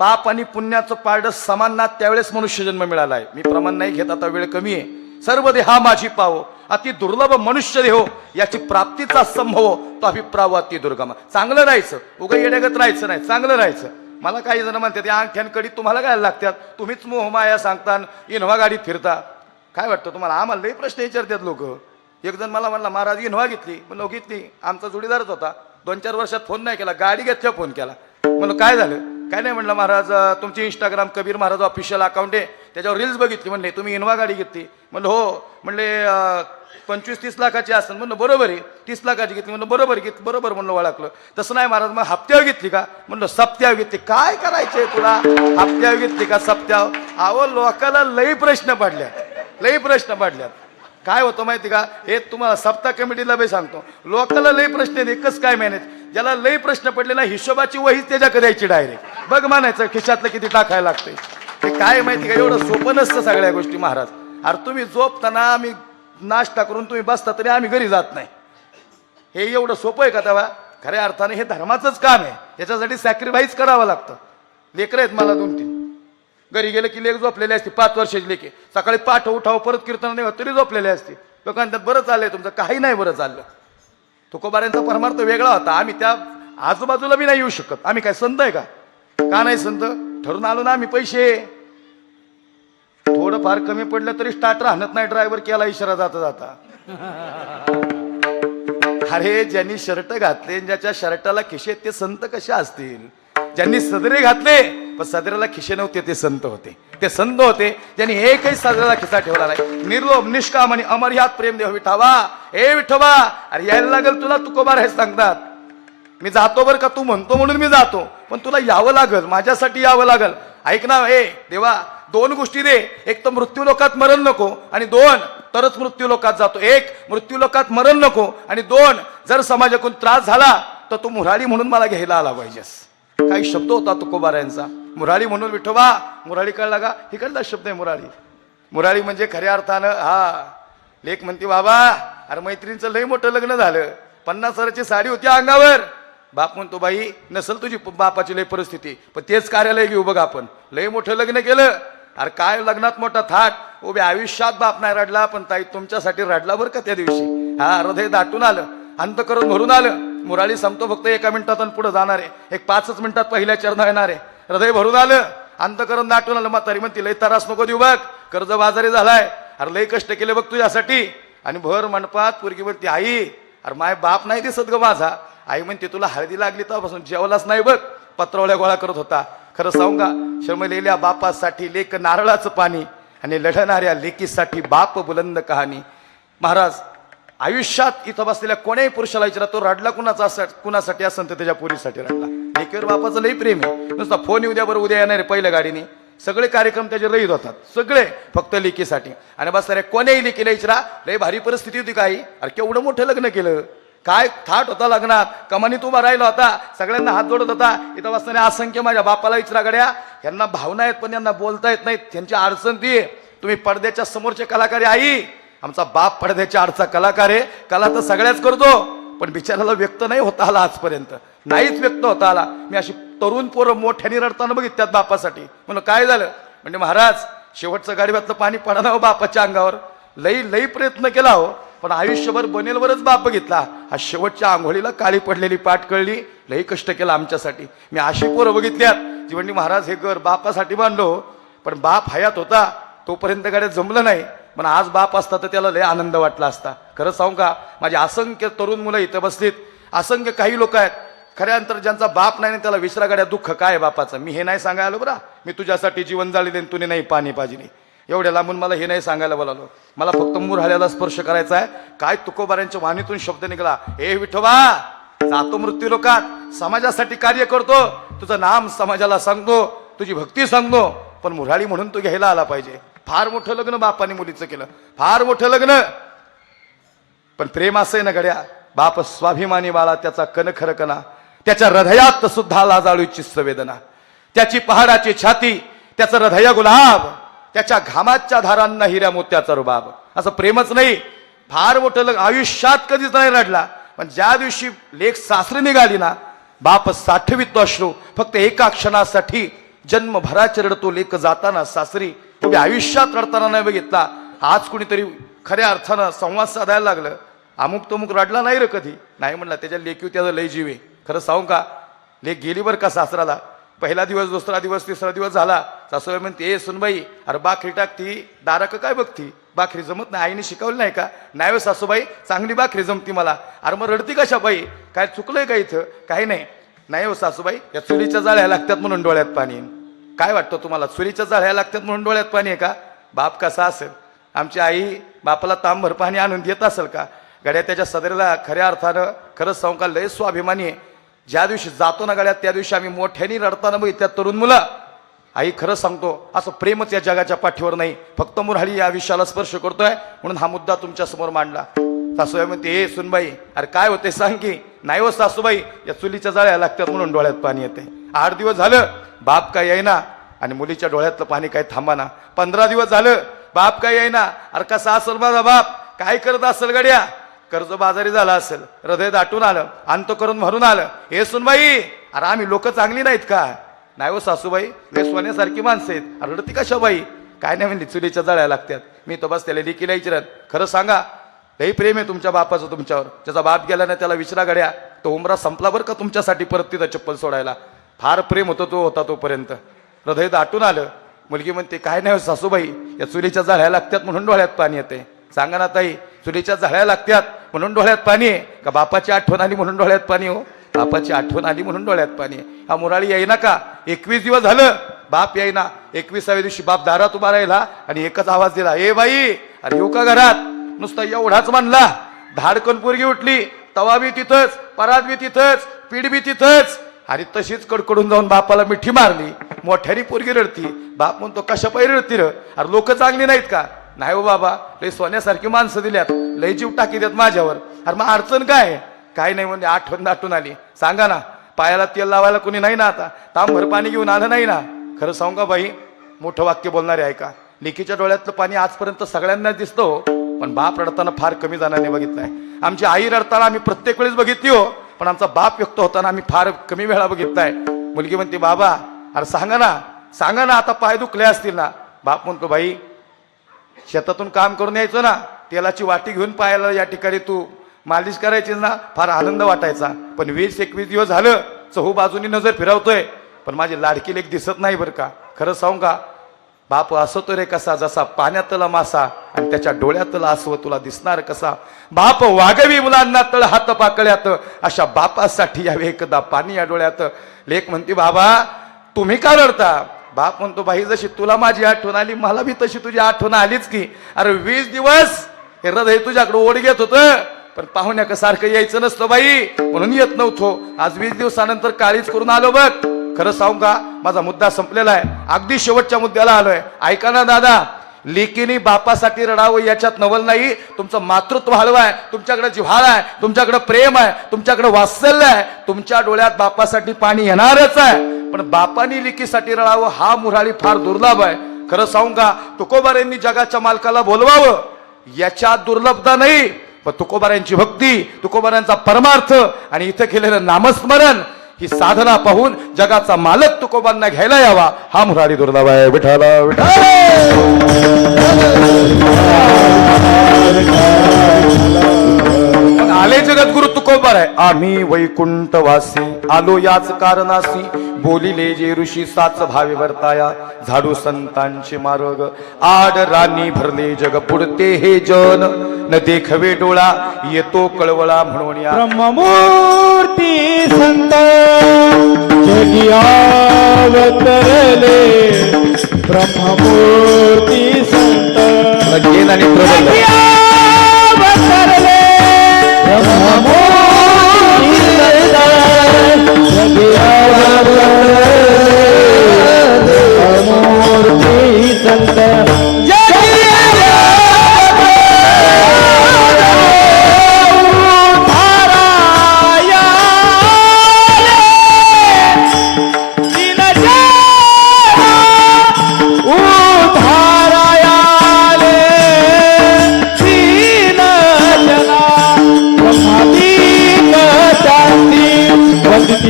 पाप आणि पुण्याचं पारडं समान ना त्यावेळेस मनुष्य जन्म मिळालाय. मी प्रमाण नाही घेत, आता वेळ कमी आहे. सर्व देहा माझी पावो अति दुर्लभ मनुष्य देहो, याची प्राप्तीचा संभव तो अभिप्राव अति दुर्गम. चांगलं राहायचं, उगा येड्यागत राहायचं नाही, चांगलं राहायचं. मला काही जण म्हणतात या अंगठ्यांकडी तुम्हाला काय लागतात, तुम्हीच मोहमाया सांगता, इनोव्हा गाडीत फिरता. काय वाटतं तुम्हाला, आम्हाला लई प्रश्न विचारतात लोक. एक जण मला म्हणला महाराज इनोव्हा घेतली, म्हणलं घेतली, आमचा जोडीदारच होता. 2-4 वर्षात फोन नाही केला, गाडी घेतल्या फोन केला. म्हणलं काय झालं, काय नाही म्हणलं महाराज तुमची Instagram Kabir Maharaj official account आहे त्याच्यावर रील्स बघितली. म्हणले तुम्ही इनोव्हा गाडी घेतली. म्हणलं हो. म्हणले 25-30 लाखाची असेल. म्हणलं बरोबर आहे. 30 लाखाची घेतली. म्हणलं बरोबर घेतली, बरोबर म्हणलं ओळखलं. तसं नाही महाराज मग हप्त्यावर घेतली का, म्हणलं सप्त्यावर घेतली. काय करायचंय तुला, हप्त्यावर घेतली का सप्त्यावर. अहो लोकांना लई प्रश्न पडल्यात. काय होतं माहिती का, हे तुम्हाला सप्ताह कमिटीला बी सांगतो, लोकांना लई प्रश्न आहेत. एकच काय मॅनेज, ज्याला लई प्रश्न पडले ना हिशोबाची वही त्याच्याकडे द्यायची डायरेक्ट. बघ म्हणायचं खिशातलं किती टाकायला लागतंय. ते काय माहिती का, एवढं सोपं नसतं सगळ्या गोष्टी महाराज. अरे तुम्ही झोपताना आम्ही नाश्ता करून तुम्ही बसता तरी आम्ही घरी जात नाही. हे एवढं सोपं आहे का तेव्हा. खऱ्या अर्थाने हे धर्माचंच काम आहे. याच्यासाठी सॅक्रिफाईस करावं लागतं. लेकरं आहेत मला 2-3, घरी गेलं की लेक झोपलेली असते, 5 वर्षाची लेके. सकाळी पाठ उठाव परत कीर्तन नाही तरी झोपलेले असते. लोकांना बरं चाललंय तुमचं, काही नाही बरं चाललं. तुकोबाऱ्यांचा परमार्थ वेगळा होता. आम्ही त्या आजूबाजूला बी नाही येऊ शकत. आम्ही काय संत आहे का नाही संत. ठरून आलो ना आम्ही पैसे. थोडं फार कमी पडलं तरी स्टार्टर हाणत नाही ड्रायव्हर केला इशारा जाता जाता. अरे ज्यांनी शर्ट घातले, ज्याच्या शर्टाला खिशे ते संत कसे असतील. ज्यांनी सदरे घातले पण सदऱ्याला खिशे नव्हते ते संत होते. ते संत होते ज्यांनी एकही सदऱ्याला खिसा ठेवला नाही. निर्लोभ निष्काम आणि अमर्याद प्रेम देव विठावा. ए विठोबा, अरे यायला लागेल तुला तुकोबार हे सांगतात. मी जातो बरं का, तू म्हणतो म्हणून मी जातो, पण तुला यावं लागल, माझ्यासाठी यावं लागल. ऐक ना ए देवा, 2 गोष्टी दे. एक तर मृत्यू लोकात मरण नको, आणि 2 तरच मृत्यू लोकात जातो. 1 मृत्यू लोकात मरण नको, आणि 2 जर समाजाकडून त्रास झाला तर तू मुरारी म्हणून मला घ्यायला आला पाहिजेस. काही शब्द होता तुकोबाऱ्यांचा. मुरारी म्हणून विठोबा. मुरारी कळला का, इकडला शब्द आहे मुरारी. मुरारी म्हणजे खऱ्या अर्थानं हा लेख म्हणते बाबा, अरे मैत्रिणीचं लय मोठं लग्न झालं, 50,000ची साडी होती अंगावर. बाप म्हणतो बाई नसल तुझी बापाची लय परिस्थिती, पण तेच कार्यालय घेऊ बघ आपण. लय मोठं लग्न केलं. अरे काय लग्नात मोठा थाट. उभे आयुष्यात बाप नाही रडला, पण ताई तुमच्यासाठी रडला बरं का त्या दिवशी. हा हृदय दाटून आलं, अंतःकरण भरून आलं. मुरारी संपतो फक्त 1 मिनिटात आणि पुढे जाणार आहे. एक 5 मिनिटात पहिल्या चरण येणार आहे. हृदय भरून आलं, अंतःकरण दाटून आलं. म्हातारी म्हणती लय त्रास नको देऊ बघ, कर्ज बाजारी झालाय. अरे लय कष्ट केले बघ तुझ्यासाठी. आणि भर मंडपात पोरगी म्हणते, आई अरे माय बाप नाही दिसत ग माझा. आई म्हणते, तुला हळदी लागली तेव्हापासून जेवलाच नाही बघ, पत्रावळ्या गोळा करत होता. खरं सांगू का, शर्मलेल्या बापासाठी लेक नारळाचं पाणी आणि लढणाऱ्या लेकीसाठी बाप बुलंद कहाणी. महाराज आयुष्यात इथं बसलेल्या कोण्याही पुरुषाला विचारा, तो रडला कुणासाठी असेल तर त्याच्या पोरीसाठी रडला. लेकीवर बापाचं लई प्रेम आहे. नुसता फोन येऊ द्या बरं, उद्या येणार आहे पहिल्या गाडीने. सगळे कार्यक्रम त्याचे रहित होतात, सगळे फक्त लेकीसाठी. आणि बसणाऱ्या कोण्याही लेकीला विचारा, लई भारी परिस्थिती होती काही, अरे केवढं मोठं लग्न केलं, काय थाट होता लग्नात, कमानीत उभा राहिला होता, सगळ्यांना हात जोडत होता. इथं बसणाऱ्या असंख्य माझ्या बापाला विचारा गड्या, यांना भावना आहेत पण यांना बोलता येत नाहीत, त्यांची अडचण ती आहे. तुम्ही पडद्याच्या समोरचे कलाकार आहे. आई आमचा बाप पडद्याच्या आडचा कलाकार आहे. कला तर सगळ्याच करतो, पण बिचाराला व्यक्त नाही होता आला आजपर्यंत, नाहीच व्यक्त होता आला. मी अशी तरुण पोरं मोठ्याने रडताना बघितल्यात बापासाठी. म्हणून काय झालं म्हणजे, महाराज शेवटचं गाडीवातलं पाणी पडा हो बापाच्या अंगावर. लई प्रयत्न केला हो, पण आयुष्यभर बनेलवरच बाप बघितला. हा शेवटच्या आंघोळीला काळी पडलेली पाठ कळली. लई कष्ट केला आमच्यासाठी. मी अशी पोरं बघितल्यात जी म्हणली, महाराज हे घर बापासाठी बांधलो, पण बाप हयात होता तोपर्यंत गाड्यात जमलं नाही, पण आज बाप असता तर त्याला लय आनंद वाटला असता. खरं सांगू का, माझे असंख्य तरुण मुलं इथं बसलीत, असंख्य काही लोक आहेत खऱ्यानंतर ज्यांचा बाप नाही, त्याला विसरा गाड्या दुःख काय बापाचं. मी हे नाही सांगायला बरं, मी तुझ्यासाठी जीवन जाळी देईन तुने नाही पाणी पाजिली, एवढ्या लांबून मला हे नाही सांगायला बोलालो. मला फक्त मुरहाळ्याला स्पर्श करायचा आहे. काय तुकोबारांच्या वाणीतून शब्द निघाला, हे विठोबा जातो मृत्यू लोकात, समाजासाठी कार्य करतो, तुझं नाम समाजाला सांगतो, तुझी भक्ती सांगतो, पण मुरहाळी म्हणून तू घ्यायला आला पाहिजे. फार मोठं लग्न बापाने मुलीचं केलं, फार मोठं लग्न, पण प्रेम असं आहे ना गड्या, बाप स्वाभिमानी बाळा, त्याचा कणखरकणा, त्याच्या हृदयात सुद्धा लाजाळूची संवेदना, त्याची पहाडाची छाती, त्याचं हृदय गुलाब, त्याच्या घामाच्या धारांना हिऱ्या मोत्याचा रुबाब. असं प्रेमच नाही, फार मोठं लग्न. आयुष्यात कधीच नाही रडला, पण ज्या दिवशी लेक सासरी निघाली ना, बाप साठवितो अश्रू, फक्त एका क्षणासाठी जन्मभराचे रडतो लेक जाताना सासरी. तुम्ही आयुष्यात रडताना नाही बघितला. आज कुणीतरी खऱ्या अर्थानं संवाद साधायला लागलं, अमुक तमुक रडला नाही रे कधी, नाही म्हणला, त्याच्या लेकीव त्याचा लय जीव आहे. खरं सांगू का, लेक गेली बरं का सासराला, पहिला दिवस, दुसरा दिवस, तिसरा दिवस झाला, सासूबाई म्हणते, ए सुनबाई अरे बाखरी टाकती, दाराक काय बघती, बाखरी जमत नाही, आईने शिकवली नाही का. नाही हो सासूबाई, चांगली बाखरी जमती मला. अरे मग रडती कशा बाई, काय चुकलंय का इथं, काही नाही. नाही हो सासूबाई, या चुलीच्या जाळ्या लागतात म्हणून डोळ्यात पाणी. काय वाटतं तुम्हाला, चुलीच्या जाळ्या लागतात म्हणून डोळ्यात पाणी आहे का. बाप कसा असेल, आमची आई बापाला तांभर पाणी आणून देत असेल का. गड्या त्याच्या सदरेला खऱ्या अर्थानं खरंच सांगू का, लय स्वाभिमानी आहे. ज्या दिवशी जातो ना गड्यात, त्या दिवशी आम्ही मोठ्यानी रडताना बघितल्या तरुण मुलं. आई खरं सांगतो, असं प्रेमच या जगाच्या पाठीवर नाही, फक्त मुरहाळी या विषयाला स्पर्श करतोय म्हणून हा मुद्दा तुमच्या समोर मांडला. सासूबाई म्हणते, ए सुनबाई अरे काय होते सांग की. नाही हो सासूबाई, या चुलीच्या जाळ्या लागतात म्हणून डोळ्यात पाणी येते. 8 दिवस झालं बाप काय येईना, आणि मुलीच्या डोळ्यातलं पाणी काय थांबाना. 15 दिवस झालं बाप काय येईना. अरे कसा असेल माझा बाप, काय करत असेल गड्या, कर्जबाजारी झाला असेल, हृदय दाटून आलं, अंत करून भरून आलं. हे सुनबाई अरे आम्ही लोक चांगली नाहीत का. नाही हो सासूबाई, लय सोन्यासारखी माणसं आहेत. अरे रडती कशा बाई, काय नाही म्हणली, चुलीच्या जाळ्या लागतात. मी तो बस त्याला लेकीला विचारत, खरं सांगा लई प्रेम आहे तुमच्या बापाचं तुमच्यावर. त्याचा बाप गेला ना, त्याला विचारा गड्या, तो उमरा संपला बरं का तुमच्यासाठी परत तिथं चप्पल सोडायला. फार प्रेम होतं तो होता तोपर्यंत. हृदय दाटून आलं. मुलगी म्हणते, काय नाही हो सासूबाई, या चुलीच्या जाळ्या लागतात म्हणून डोळ्यात पाणी येते. सांगा ना ताई, चुलीच्या जाळ्या लागतात म्हणून डोळ्यात पाणी आहे का बापाची आठवण आली म्हणून डोळ्यात पाणी. हो बापाची आठवण आली म्हणून डोळ्यात पाणी आहे. हा मुराळी येईना का, 21 दिवस झालं बाप येईना. 21व्या दिवशी बाप दारात उभा राहिला आणि एकच आवाज दिला, ए बाई अरे येऊ का घरात. नुसता एवढाच म्हणला, धाडकन पोरगी उठली, तवा बी तिथंच, परात बी तिथंच, पीठ बी तिथंच, आणि तशीच कडकडून जाऊन बापाला मिठी मारली. मोठ्यानी पोरगी रडती. बाप म्हणतो, कशा पायी रडती र, अरे लोक चांगली नाहीत का. नाही हो बाबा, लय सोन्यासारखी माणसं दिल्यात, लय जीव टाकी देत माझ्यावर. अरे मग अडचण काय, काय नाही म्हणजे आठवण दाटून आली. सांगा ना, पायाला तेल लावायला कोणी नाही ना, आता तांभर पाणी घेऊन आलं नाही ना. खरं सांगू का बाई, मोठं वाक्य बोलणारे आहे का. लेकीच्या डोळ्यातलं पाणी आजपर्यंत सगळ्यांनाच दिसतो, पण बाप रडताना फार कमी जणांनी बघितलंय. आमची आई रडताना आम्ही प्रत्येक वेळेस बघितली हो, पण आमचा बाप व्यक्त होताना आम्ही फार कमी वेळा बघितलाय. मुलगी म्हणते, बाबा अरे सांगा ना आता पाय दुखले असतील ना. बाप म्हणतो, बाई शेतातून काम करून यायचो ना, तेलाची वाटी घेऊन पायाला या ठिकाणी तू मालिश करायची ना, फार आनंद वाटायचा. पण 20-21 दिवस झालं चहू बाजूनी नजर फिरवतोय, पण माझी लाडकी लेक दिसत नाही बरं का. खरं सांगू का, बाप असतो रे कसा, जसा पाण्यातला मासा आणि त्याच्या डोळ्यातला आसव तुला दिसणार कसा. बाप वागवी मुलांना तळ हात पाकळ्यात, अशा बापासाठी यावे एकदा पाणी या डोळ्यात. लेक म्हणते बाबा तुम्ही का रडता. बाप म्हणतो बाई जशी तुला माझी आठवण आली मला बी तशी तुझी आठवण आलीच की. अरे 20 दिवस हे हृदय तुझ्याकडे ओढ घेत होतं, पण पाहुण्याक सारखं यायचं नसतं बाई म्हणून येत नव्हतो. आज 20 दिवसानंतर काळीच करून आलो बघ. खरं सांगू का माझा मुद्दा संपलेला आहे, अगदी शेवटच्या मुद्द्याला आलोय. ऐका ना दादा, लेकीने बापासाठी रडावं याच्यात नवल नाही. तुमचं मातृत्व हळवाय, तुमच्याकडे जिव्हाळा आहे, तुमच्याकडे प्रेम आहे, तुमच्याकडे वात्सल्य आहे. तुमच्या डोळ्यात बापासाठी पाणी येणारच आहे, पण बापानी लेकीसाठी रडावं हा मुराळी फार दुर्लभ आहे. खरं सांगू का तुकोबारांनी जगाच्या मालकाला बोलवावं याच्यात दुर्लभता नाही, पण तुकोबारांची भक्ती, तुकोबारांचा परमार्थ आणि इथे केलेलं नामस्मरण ही साधना पाहून जगाचा मालक तुकोबांना घ्यायला यावा हा मुरारी दुर्लभ आहे. विठाला मग आले जगद्गुरु तुकोबार आहे. आम्ही वैकुंठवासी आलो याच कारणासी, बोलिले जे ऋषी साच भावे वर्ताया, झाडू संतांचे मार्ग आड राणी भरले जग पुढते हे जन, न देखवे डोळा येतो कळवळा म्हणून या. ब्रह्ममूर्ती संत जगी अवतरले, ब्रह्ममूर्ती संत गेन आणि प्रबंध अवतरले, ब्रह्ममूर्ती संत जगी अवतरले, ब्रह्ममूर्ती संत जगी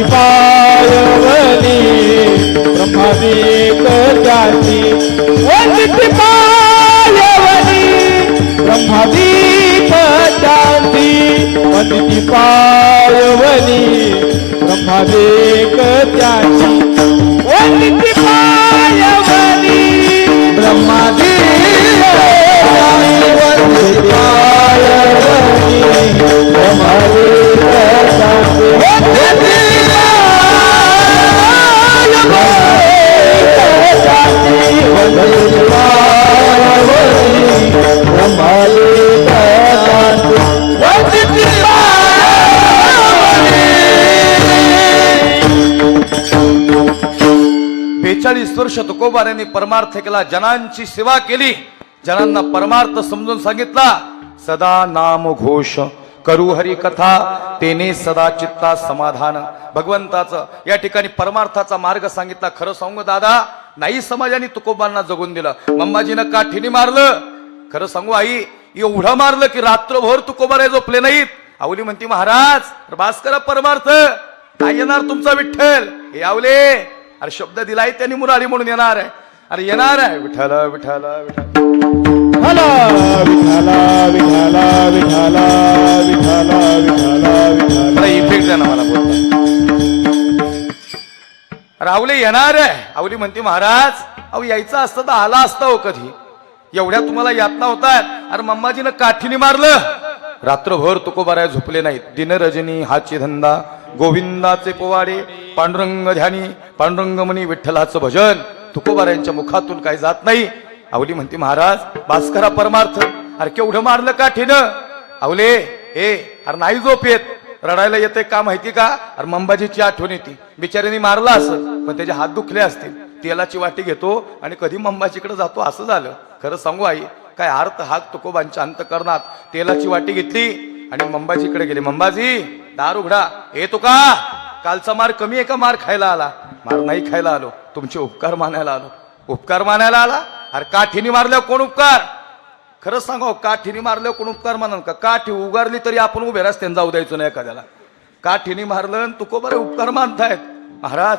पायवली, ब्रह्मादीक जाती वंदित पायवली, ब्रह्मादीक जाती वंदित पायवली, ब्रह्मादीक जाती वंदित पायवली, ब्रह्मादीक वंदित पायवली, ब्रह्मादीक जाती वंदित वर्ष तुकोबारांनी परमार्थ केला, जनांची सेवा केली, जनांना परमार्थ समजून सांगितला. सदा नाम घोष करू हरी कथा, तेने सदा चित्ता समाधान. भगवंताचं या ठिकाणी परमार्थाचा मार्ग सांगितला. खरं सांगू दादा, नाही समाजाने तुकोबांना जगून दिलं. मम्माजीनं काठीने मारलं. खरं सांगू आई, एवढं मारलं की रात्रभर तुकोबारे झोपले नाहीत. आवली म्हणती महाराज भास्कर परमार्थ काय येणार तुमचा विठ्ठल. हे आवले अरे शब्द दिलाय त्यांनी मुरारी म्हणून येणार आहे. अरे येणार आहे विठ्ठल विठ्ठल विठ्ठल विठाला विठाला विठाला विठाला विठाला विठाला. इफेक्ट द्या ना मला बोलता. रावले येणार आहे. आवली म्हणते महाराज अहो यायचं असतं तर आला असता हो कधी. एवढ्या तुम्हाला यातना होतात. अरे मम्माजीनं काठीने मारलं. रात्रभर तुकोबाराय झोपले नाहीत. दिन रजनी हाची धंदा, गोविंदाचे पोवाडे, पांडुरंग ध्यानी, पांडुरंग म्हणी विठ्ठलाचं भजन. तुकोबारायांच्या मुखातून काही जात नाही. आवली म्हणते महाराज भास्करा परमार्थ. अरे केवढं मारलं काठीनं. आवले अरे नाही झोप येत. रडायला येते का माहिती का. अरे मंबाजीची आठवण येते. बिचाऱ्यांनी मारला असं पण त्याचे हात दुखले असतील. तेलाची वाटी घेतो आणि कधी मंबाजीकडे जातो असं झालं. खरं सांगू आई काय अर्थ हाक तुकोबांच्या अंतकरणात. तेलाची वाटी घेतली आणि मंबाजीकडे गेले. मंबाजी दार उघडा. तुका कालचा मार कमी आहे का मार खायला आला. मार नाही खायला आलो, तुमचे उपकार मानायला आलो. उपकार मानायला आला. अरे काठीने मारल्यावर कोण उपकार. खरंच सांगा काठीने मारल्यावर कोण उपकार मानन का. काठी उगारली तरी आपण उभे रस्त्याने जाऊ द्यायचो नाही एखाद्याला. काठीने मारलं तुकोबारे उपकार मानतायत. महाराज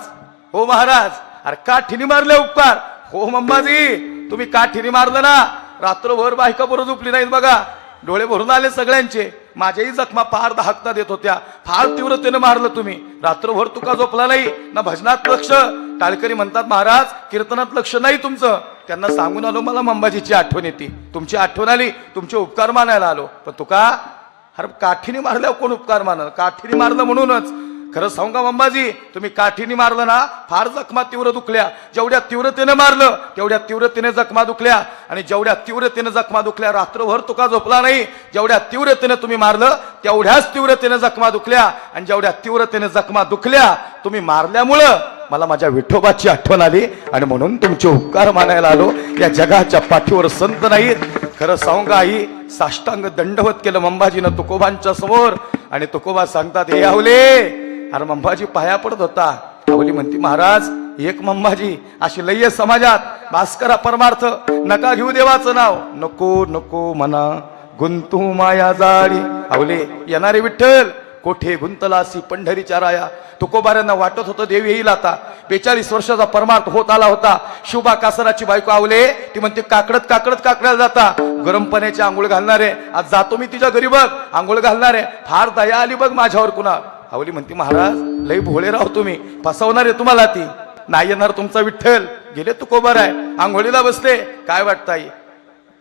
हो महाराज. अरे काठीने मारले उपकार. हो मंबाजी तुम्ही काठीने मारलं ना. रात्रभर बायका बरोबर झोपली नाहीत बघा. डोळे भरून आले सगळ्यांचे. माझ्याही जखमा फार दाहकता देत होत्या. फार तीव्रतेने मारलं तुम्ही. रात्रभर तुका झोपला नाही ना भजनात लक्ष. टाळकरी म्हणतात महाराज कीर्तनात लक्ष नाही तुमचं. त्यांना सांगून आलो मला मंबाजीची आठवण येते, तुमची आठवण आली, तुमचे उपकार मानायला आलो. पण तुका अरे काठीने मारल्यावर कोण उपकार मानल? काठीने मारलं म्हणूनच. खरं सांगू का मंबाजी, तुम्ही काठीने मारलं ना, फार जखमा तीव्र दुखल्या. जेवढ्या तीव्रतेने मारलं तेवढ्या तीव्रतेने जखमा दुखल्या, आणि जेवढ्या तीव्रतेने जखमा दुखल्या रात्रभर तुका झोपला नाही. जेवढ्या तीव्रतेने तुम्ही मारलं तेवढ्याच तीव्रतेने जखमा दुखल्या, आणि जेवढ्या तीव्रतेने जखमा दुखल्या तुम्ही मारल्यामुळं मला माझ्या विठोबाची आठवण आली, आणि म्हणून तुमचे उपकार मानायला आलो. या जगाच्या पाठीवर संत नाहीत. खरं सांगू का आई, साष्टांग दंडवत केलं मंबाजीनं तुकोबांच्या समोर, आणि तुकोबा सांगतात हे आवले. अरे मंबाजी पाया पडत होता. आवली म्हणती महाराज एक मंबाजी अशी लय समाजात, भास्करा परमार्थ नका घेऊ देवाचं नाव. नको नको म्हणा गुंतू माया जाळी. आवले येणारे विठ्ठल कोठे गुंतलासी पंढरीच्या राया. तुकोबाऱ्यांना वाटत होतं देव येईल आता. 42 वर्षाचा परमार्थ होत आला होता. शिवबा कासराची बायको आवले, ती म्हणते काकडत काकडत काकड्याला जाता. गरम पाण्याची आंघोळ घालणारे, आज जातो मी तिच्या घरी बघ आंघोळ घालणारे, फार दया आली बघ माझ्यावर. कुणा आवली म्हणते महाराज लई भोळे राव तुम्ही, फसवणार आहे तुम्हाला ती. नाही येणार तुमचा विठ्ठल. गेले तुकोबार आहे आंघोळीला बसले. काय वाटतं आई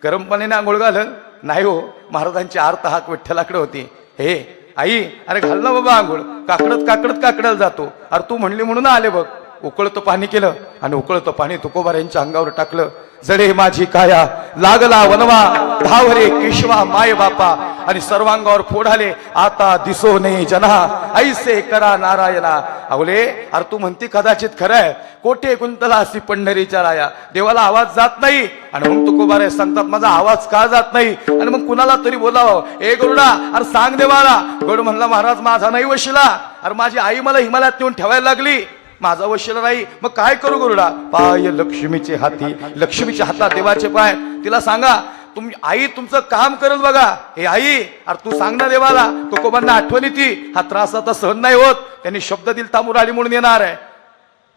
गरम पाण्याने आंघोळ घालन? नाही हो, महाराजांची आर्त हाक विठ्ठलाकडे होती. हे आई अरे घाल ना बाबा आंघोळ. काकडत काकडत काकड्याला जातो. अरे तू म्हणली म्हणून आले बघ. उकळतं पाणी केलं, आणि उकळतं पाणी तुकोबार यांच्या अंगावर टाकलं. जडे माझी काया लागला वनवा, धावरे केशवा माय बापा, आणि सर्वांगावर फोडाले आता दिसो ने जना, ऐसे करा नारायणा. अवले अरे तू म्हणती कदाचित खरंय, कोठे गुंतलासी पंढरीच्या राया. देवाला आवाज जात नाही, आणि मग तुकोबारे सांगतात माझा आवाज का जात नाही, आणि मग कुणाला तरी बोलावं. ए गरुडा अरे सांग देवाला. गरुड म्हणला महाराज माझा नाही वशिला. अरे माझी आई मला हिमालयात नेऊन ठेवायला लागली, माझा वशिला नाही. मग काय करू गरुडा? पाय लक्ष्मीचे हाती, लक्ष्मीच्या हातात देवाचे पाय. तिला सांगा तुम्ही आई तुमचं काम करेल बघा. हे आई अरे तू सांग ना देवाला. तुकोबांना आठवण येते, हा त्रास आता सहन नाही होत, त्यांनी शब्द दिलता मुरारी म्हणून येणार आहे.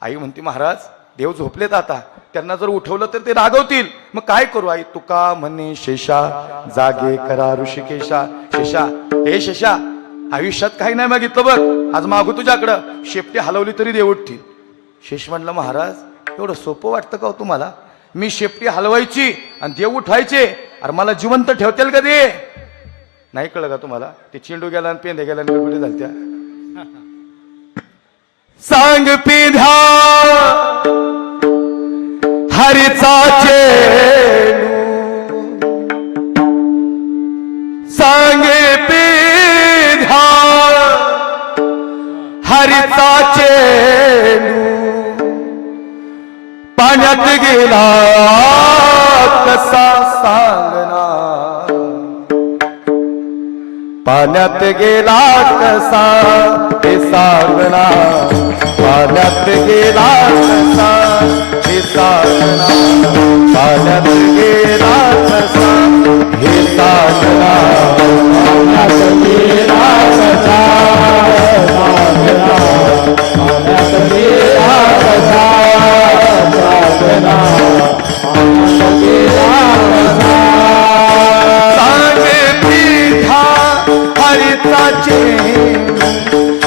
आई म्हणते महाराज देव झोपलेत आता, त्यांना जर उठवलं तर ते रागवतील. मग काय करू आई? तुका म्हणे शेषा जागे करा ऋषिकेशा. शेषा हे शेषा आयुष्यात काही नाही मागितलं बघ, आज मागू तुझ्याकडं. शेपटी हलवली तरी देव उठतील. शेष म्हणलं महाराज एवढं सोपं वाटतं का तुम्हाला? मी शेपटी हलवायची आणि देव उठवायचे, अरे मला जिवंत ठेवतील का ते? नाही कळलं का तुम्हाला? ते चेंडू गेला आणि पेंदे गेला आणि गडबडी झाली त्या. सांग पिध्या हरीचा चेंडू, सांग पिध्या हरीचा चेंडू, पाण्यात गेला कसा सांगना, पाण्यात गेला कसा हे सांगना, पाण्यात गेला कसा हे सांगना, पाण्यात गेला कसा हे सांगना, पाण्यात गेला कसा सांगना, पाण्यात गेला कसा सांगना, पाण्यात गेला कसा. सांग पिढा हरीचा चेंडू,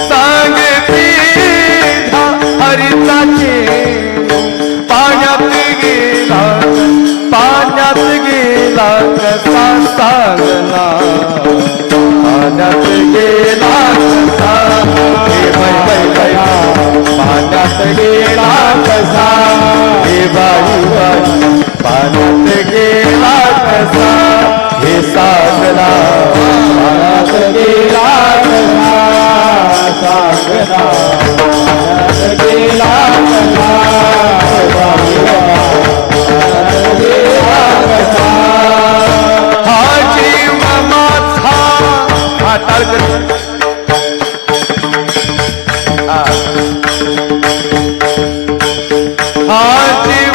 सांग पिढा हरीचा चेंडू, पाण्यात गेला, पाण्यात गेला कसा सांगना, पाण्यात गेला कसा हे बाई, पाण्यात गेला कसा हे बाई, पाण्यात गेला कसा हे सांगना, पाण्यात गेला कसा सांगना, पाण्यात गेला कसा हे बाई, पाण्यात गेला कसा. हा जीव माझा हा टाळकर हा जीव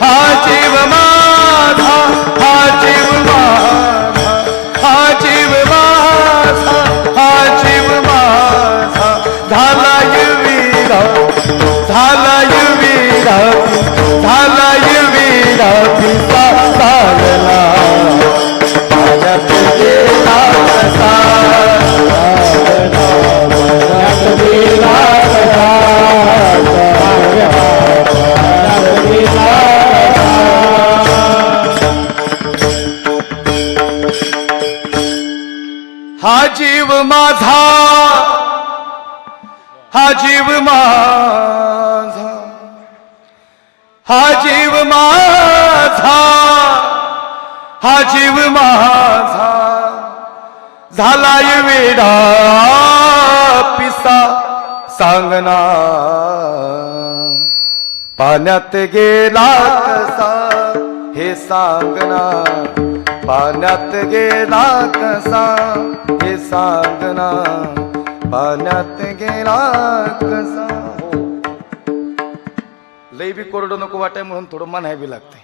हा जीव माझा, हा जीव माझा, हा जीव माझा, हा जीव माझा, झाला युवीरा, झाला युवीरा, झाला युवीरा, जीव माझा, हा जीव माझा झालाय वेडा पिसा सांगना, पाण्यात गेला कसा हे सांगना, पाण्यात गेला कसा हे सांगना, पाण्यात गेला कसा. लई बी कोरडं नको वाटाय म्हणून थोडं म्हणाय बी लागतंय.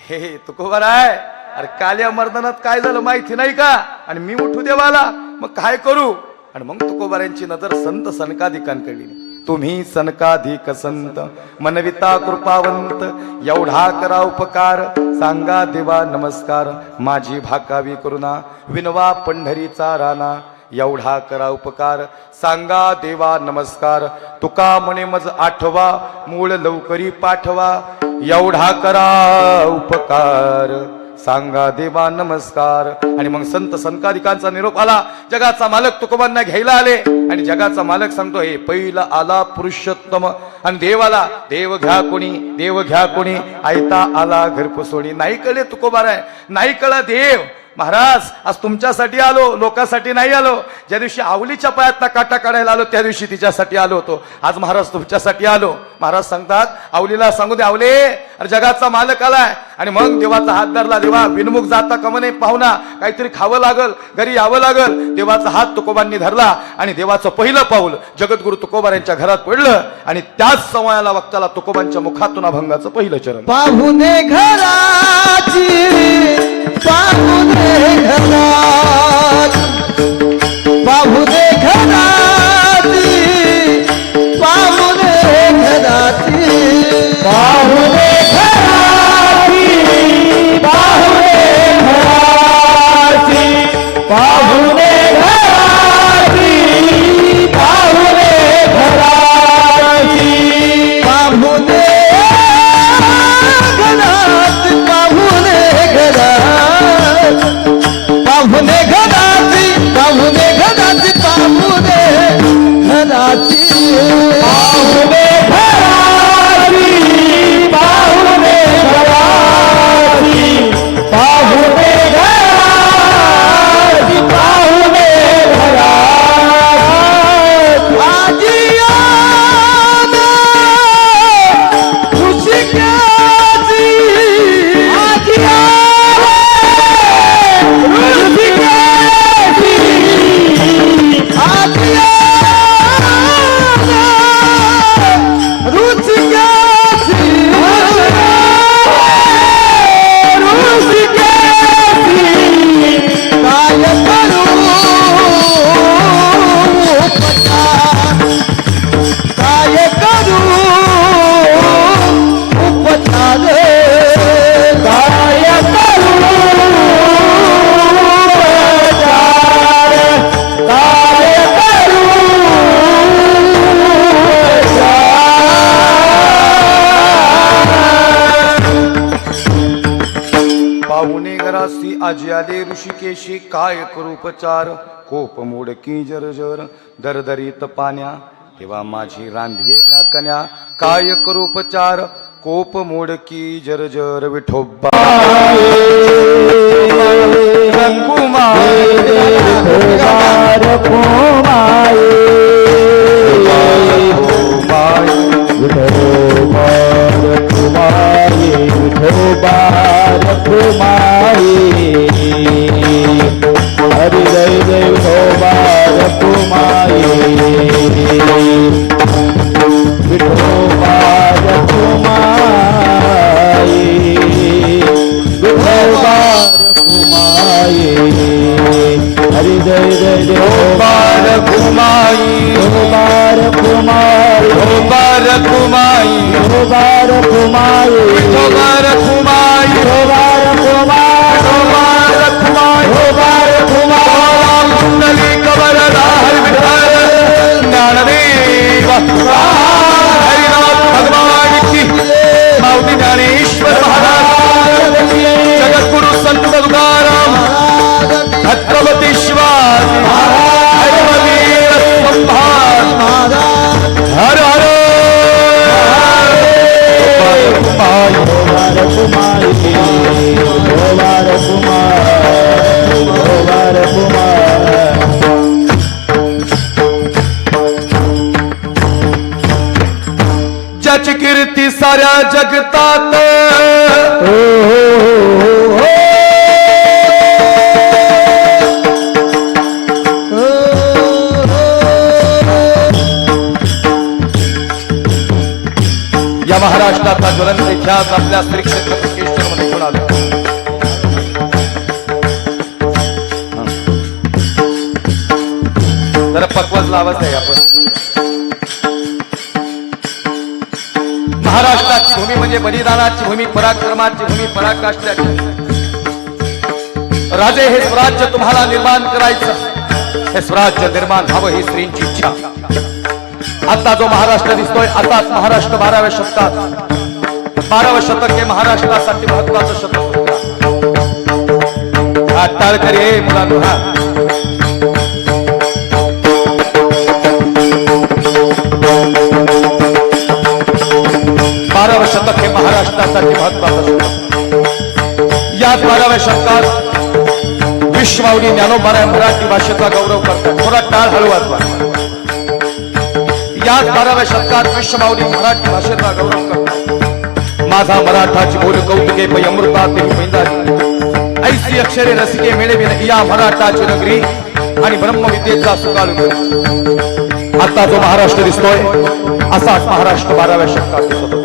हे तुकोबार आहे. अरे काल्या मर्दनात काय झालं माहिती नाही का, आणि मी उठू देवाला मग काय करू. आणि मग तुकोबारांची नजर संत सनकाधिकांकडे. तुम्ही सनकाधिक संत मनविता कृपावंत, एवढा करा उपकार सांगा देवा नमस्कार. माझी भाकावी करुणा विनवा पंढरीचा राणा, एवढा करा उपकार सांगा देवा नमस्कार. तुका म्हणे मज आठवा मूळ लवकरी पाठवा, एवढा करा उपकार सांगा देवा नमस्कार. आणि मग संत संकाधिकांचा निरोप आला. जगाचा मालक तुकोबांना घ्यायला आले आणि जगाचा मालक सांगतो हे पहिला आला पुरुषोत्तम. आणि देवाला देव घ्या कोणी, देव घ्या कोणी, आयता आला घरपुसोडी. नाही कळे तुकोबार आहे, नाही कळा देव. महाराज आज तुमच्यासाठी आलो, लोकांसाठी नाही आलो. ज्या दिवशी आवलीच्या पायात काटा काढायला आलो त्या दिवशी तिच्यासाठी आलो होतो. आज महाराज तुमच्यासाठी आलो. महाराज सांगतात आवलीला सांगू दे, आवले अरे जगाचा मालक आलाय. आणि मग देवाचा हात धरला. देवा बिनमुख जाता कमने पाहुणा, काहीतरी खावं लागल, घरी यावं लागल. देवाचा हात तुकोबांनी धरला आणि देवाचं पहिलं पाऊल जगद्गुरु तुकोबार यांच्या घरात पडलं. आणि त्याच समयाला वक्ताला तुकोबांच्या मुखातून अभंगाचं पहिलं चरण. पाहुणे घराची, पाहुणे घराची, पाहुणे घराची, पाहुणे घराची, पाहुणे घराची, पाहुणे घराची, पाहुणे घराची, पाहुणे घराची, पाहुणे घरात, पाहुणे घरात, पाहुणे घराची, पाहुणे घराची, पाहुणे घराची, पाहुणे घराची, पाहुणे घराची, पाहुणे घराची, पाहुणे घराची. आजी आना ऋषिकेशी, आजी आना ऋषिकेशी, आजी आना ऋषिकेशी, ऋषिकेशी. काय करू उपचार, काय करू उपचार, काय करू उपचार, काय करू उपचार. पाहुणे घरासी आजी आले ऋषिकेशी, काय करू उपचार. कोप मोडकी जरजर दरदरीत पाण्या, तेव्हा माझी रांधेल्या कन्या. काय करू उपचार कोप मोडकी जरजर विठोबा रंगुमाई, विठोबार कुमाई, विठोबार कुमाई, विठोबार कुमाई. हरि जय जय विठोबार कुमाई, विठोबार कुमाई, विठोबार कुमाई. हरि जय जय विठोबार कुमाई, विठोबार कुमाई, विठोबार कुमाई, विठोबार कुमाई, विठोबार कुमाई, विठोबार कुमाई, विठोबार कुमाई, विठोबार कुमाई. कुंडली कबरदार विठ्ठल ज्ञानदेव हरिनाथ भगवान की माऊली ज्ञानेश्वर महाराज, जगद्गुरु संत तुकाराम, छत्रपती शिवाजी हरवीर संभार. हर हर साऱ्या जगतात या महाराष्ट्राचा ज्वलंत इतिहास आपल्या श्री क्षेत्र केशर मध्ये घेऊन आलो. जरा पक्वच लावत आहे आपण. महाराष्ट्राची भूमी म्हणजे बलिदानाची भूमी, पराक्रमाची भूमी, पराकाष्ठाची. राजे हे स्वराज्य तुम्हाला निर्माण करायचं, हे स्वराज्य निर्माण व्हावं ही स्त्रींची इच्छा. आता जो महाराष्ट्र दिसतोय आताच महाराष्ट्र 12व्या शतकात, 12वं शतक हे महाराष्ट्रासाठी महत्वाचं शतक होतं. हा टाळकरी हे मुलांनो, हा 12वं शतक हे महाराष्ट्रासाठी महत्वाचं शतक. या 12व्या शतकात विश्वमाऊली ज्ञानोबा मराठी भाषेचा गौरव करतात. थोडा टाळ हळू. याच 12व्या शतकात विश्वमाऊली मराठी भाषेचा गौरव करतात. माझा मराठाची बोल कौतुके पै अमृता ते पैंदारी, ऐसी अक्षरे रसिके मिळविन या मराठाची नगरी आणि ब्रह्मविद्येचा सुगाळू. आता जो महाराष्ट्र दिसतोय असाच महाराष्ट्र 12व्या शतकात दिसत होता.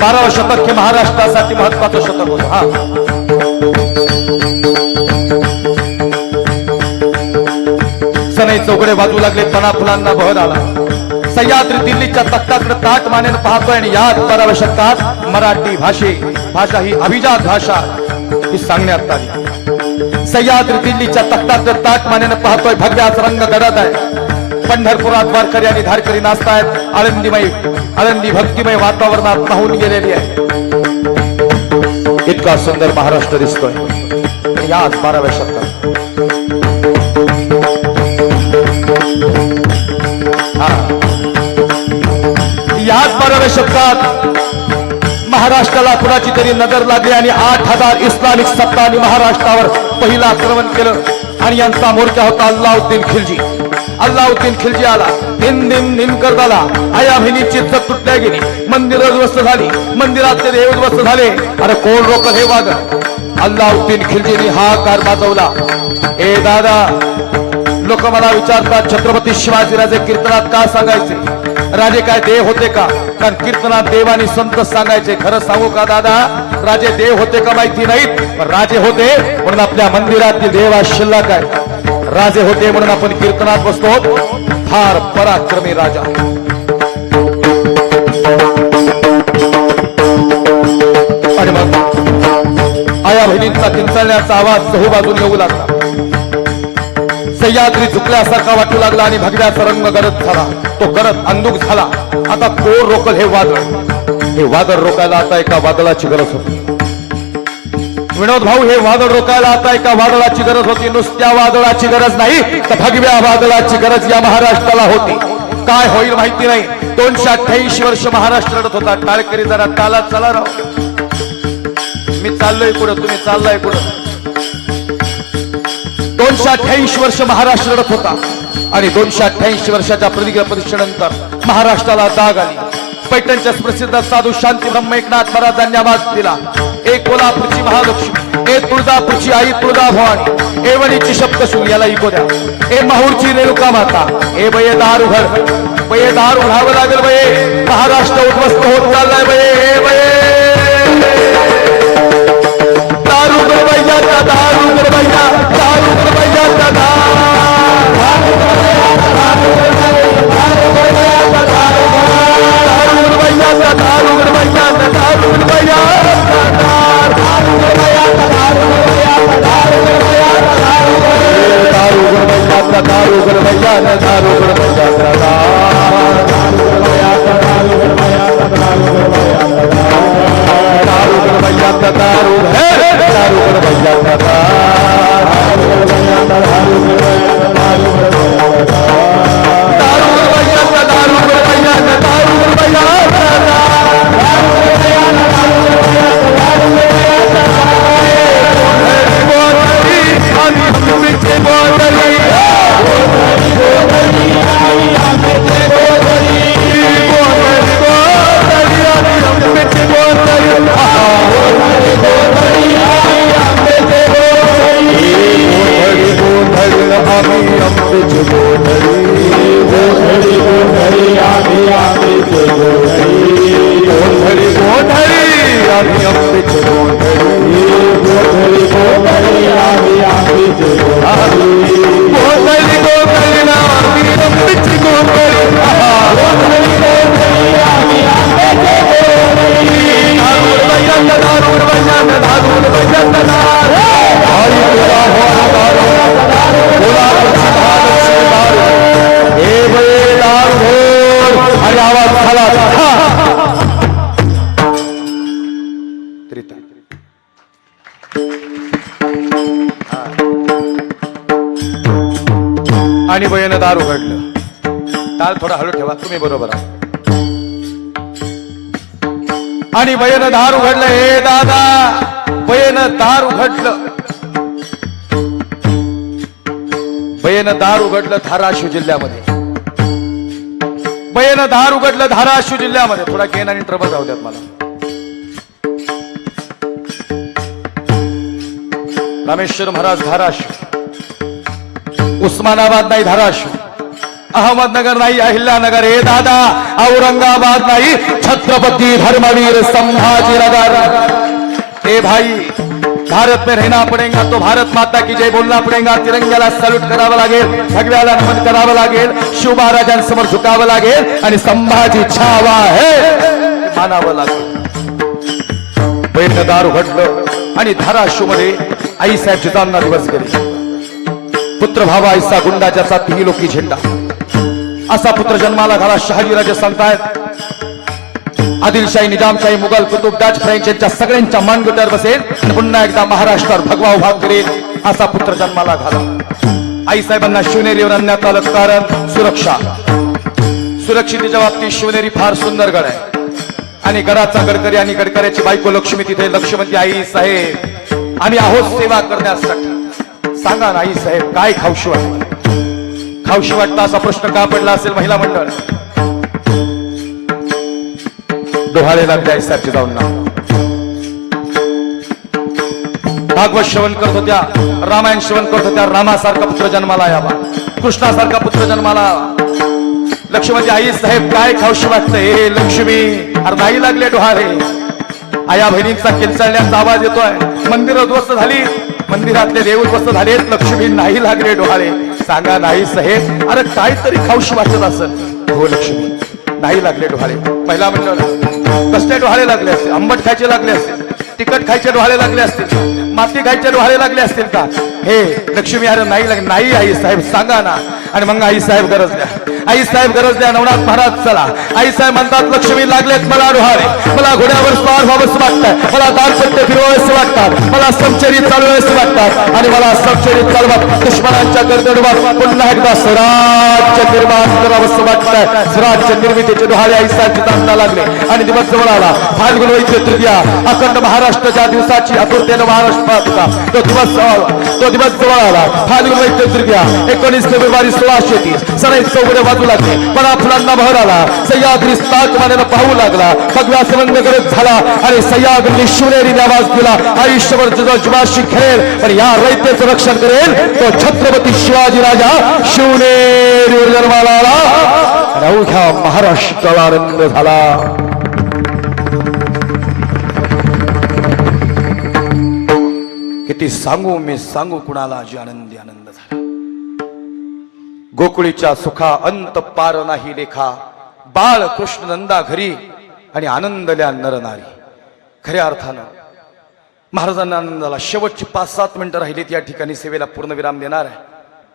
12वं शतक हे महाराष्ट्रासाठी महत्वाचं शतक होतं. हा सनई चौकडे वाजू लागले, तना फुलांना बहर आला. सह्याद्री दिल्लीच्या तख्ताकडे ताट मानेने पाहतोय आणि याच 12व्या शतकात मराठी भाषा ही अभिजात भाषा ही सांगण्यात आली. सह्याद्री दिल्लीच्या तख्ताकडे ताट मानेने पाहतोय, भगव्याचा रंग गडद आहे. पंढरपुरात वारकरी आणि धारकरी नाचतायत. आळंदी भक्तिमय वातावरणात न्हाऊन गेलेली आहे. इतका सुंदर महाराष्ट्र दिसतोय याच 12व्या शतकात. याच 12व्या शतकात महाराष्ट्राला कुणाची तरी नजर लागली आणि 8000 इस्लामिक सत्तांनी महाराष्ट्रावर पहिला आक्रमण केलं. आणि यांचा मोर्चा होता अल्लाउद्दीन खिलजी. अल्लाउद्दीन खिलजी आला, हिंद करत आला. आया बहिणीची इज्जत तुटल्या गेली, मंदिरं उद्ध्वस्त झाली, मंदिरातले देव उद्ध्वस्त झाले. अरे कोण रोकल हे वाद? अल्लाउद्दीन खिलजीने हा कार वाजवला. ए दादा, लोक मला विचारतात छत्रपती शिवाजीराजे कीर्तनात का सांगायचे? राजे काय देव होते का? कारण कीर्तनात देव आणि संत सांगायचे. खरं सांगू का दादा, राजे देव होते का माहिती नाहीत, पण राजे होते म्हणून आपल्या मंदिरातील देव शिल्लक आहे. राजे होते म्हणून आपण कीर्तनात बसतो. फार पराक्रमी राजा. आणि मग आया बहिणींचा किंचाळण्याचा आवाज चहूबाजून येऊ लागला. सह्याद्री झुकल्यासारखा वाटू लागला आणि भगव्याचा रंग गडद झाला. तो गडद अंधुक झाला. आता कोण रोकल हे वादळ? हे वादळ रोखायला आता एका वादळाची गरज होती. विनोद भाऊ, हे वादळ रोखायला आता एका वादळाची गरज होती. नुसत्या वादळाची गरज नाही, तर भगव्या वादळाची गरज या महाराष्ट्राला होती. काय होईल माहिती नाही. 288 वर्ष महाराष्ट्र रडत होता. टाळकरी जरा तालात चला राव. मी चाललोय पुढं, तुम्ही चाललाय पुढं. 288 वर्ष महाराष्ट्र रडत होता आणि 288 वर्षाच्या प्रदीर्घ परीक्षेनंतर महाराष्ट्राला जाग आली. पैठणच्या प्रसिद्ध साधू शांती ब्रह्म एकनाथ महाराजांनी आवाज दिला. एक कोल्हापूरची महालक्ष्मी, एक तुळजापूरची आई तुळजा भवानी, ए वणीची सप्तशृंगी याला इको द्या. ए माहूरची रेणुका माता, ए बये दार उघड, बये दार उघडावं लागेल बये. महाराष्ट्र उद्ध्वस्त होत चाललाय बये. ए बये दारू गडबैया, दारू गडबैया, दारू गडबैया, आणि बयन दार उघडलं. ताल थोडा हळू ठेवा, तुम्ही बरोबर आहात. आणि बयन दार उघडलं. हे दादा, बयन दार उघडलं. बयन दार उघडलं धाराशिव जिल्ह्यामध्ये. बयन दार उघडलं धाराशिव जिल्ह्यामध्ये. थोडा गेन आणि ट्रबल जाऊ द्यात मला. रामेश्वर महाराज धाराशिव, उस्मानाबाद नाही धाराशिव, अहमदनगर नाही अहिल्यानगर, हे दादा औरंगाबाद नाही छत्रपति धर्मवीर संभाजीनगर. ए भाई, भारत में रहना पड़ेगा तो भारत माता की जय बोलना पड़ेगा. तिरंग्याला सल्यूट करावं लागेल, भगव्याला नमन करावं लागेल, शिव महाराजांसमोर झुकावं लागेल आणि संभाजी छावा है मानावं लागेल. दार उघडलं आणि धाराशिव मध्ये आईसाहेब जिजाऊंना दिवस गेले. पुत्र भावा ऐसा गुंडा ज्याचा तिही लोकी झेंडा, असा पुत्र जन्माला घाला. शहाजीराजे सांगतायत आदिलशाही, निजामशाही, मुघल, कुतुब, डच, फ्रेंच यांच्या सगळ्यांच्या मानगुट्यावर बसेल आणि पुन्हा एकदा महाराष्ट्रावर भगवा उभा करेल, असा पुत्र जन्माला घाला. आईसाहेबांना शिवनेरीवर आणण्यात आलं कारण सुरक्षा. सुरक्षितेच्या बाबतीत शिवनेरी फार सुंदर गड आहे आणि गडाचा गडकरी आणि गडकऱ्याची बायको लक्ष्मी तिथे. लक्ष्मती आई साहेब, आम्ही आहोत सेवा करण्यासाठी. सांगा ना आई साहेब, काय खाऊशी वाटतं? खाऊशी वाटतं असा प्रश्न का पडला असेल महिला मंडळ? डोहाळे लागले आईसाहेब जिजाऊंना. भागवत श्रवण करत होत्या, रामायण श्रवण करत होत्या. रामासारखा पुत्र जन्माला यावा, कृष्णासारखा पुत्र जन्माला यावा. लक्ष्मणजी आई साहेब, काय खाऊशी वाटतं? हे लक्ष्मी, अरे नाही लागले डोहाळे. आया बहिणींचा किंचाळण्याचा आवाज येतोय. मंदिर उद्ध्वस्त झाली, मंदिरातले देव उद्ध्वस्त झालेत. लक्ष्मी नाही लागले डोहाळे. सांगा नाही साहेब, अरे काहीतरी खाऊशी वाटत असेल. हो लक्ष्मी, नाही लागले डोहाळे. पहिला मंडळ कसले डोहाळे लागले असतील? आंबट खायचे लागले असतील, तिखट खायचे डोहाळे लागले असतील, माती खायचे डोहाळे लागले असतील का? हे लक्ष्मी, अरे नाही लागले. नाही आई साहेब, सांगा ना. आणि मग आई साहेब गरज द्या, आई साहेब गरज द्या. नवनाथ महाराज चला. आई साहेब म्हणतात लक्ष्मी लागलेत मला डोहाळे. मला घोड्यावर स्वार व्हावंसं वाटतं, मला दालपट्टे फिरवावेसे वाटतात, मला समचेरी चालवावेसे वाटतात आणि मला समचेरी चालवत दुश्मनांच्या गर्दडवर पुन्हा एकदा स्वराज्य निर्माण करावंसं वाटतं. स्वराज्य निर्मितीचे डोहाळे आई साहेब जिजाऊंना लागले आणि दिवस जवळ आला. फाल्गुन वैद्य तृतीया, अखंड महाराष्ट्र ज्या दिवसाची आतुरतेनं महाराष्ट्र पाहत होता तो दिवस जवळ आला. फाल्गुन वैद्य तृतीया 19 फेब्रुवारी 1630 सराई चौघडे वाजू लागले. पण फुलांना बहर आला. सह्याद्री ताक मानेनं पाहू लागला. भगव्या संबंध गरज झाला आणि सह्याद्री शिवनेरीने आवाज दिला, आयुष्यभर जिवाशी खेळेल पण या रयतेचं रक्षण करेल तो छत्रपती शिवाजी राजा शिवनेरीवर जन्माला आला. अवघ्या महाराष्ट्राला आनंद झाला. किती सांगू मी सांगू कुणाला, जी आनंदी आनंद झाला. गोकुळीच्या सुखा अंत पार नाही लेखा. बाळ कृष्ण नंदा घरी आणि आनंदल्या नरनारी. खऱ्या अर्थानं महाराजांना आनंदाला शेवटची 5-7 मिनिटं राहिलीत. या ठिकाणी सेवेला पूर्ण विराम देणार आहे.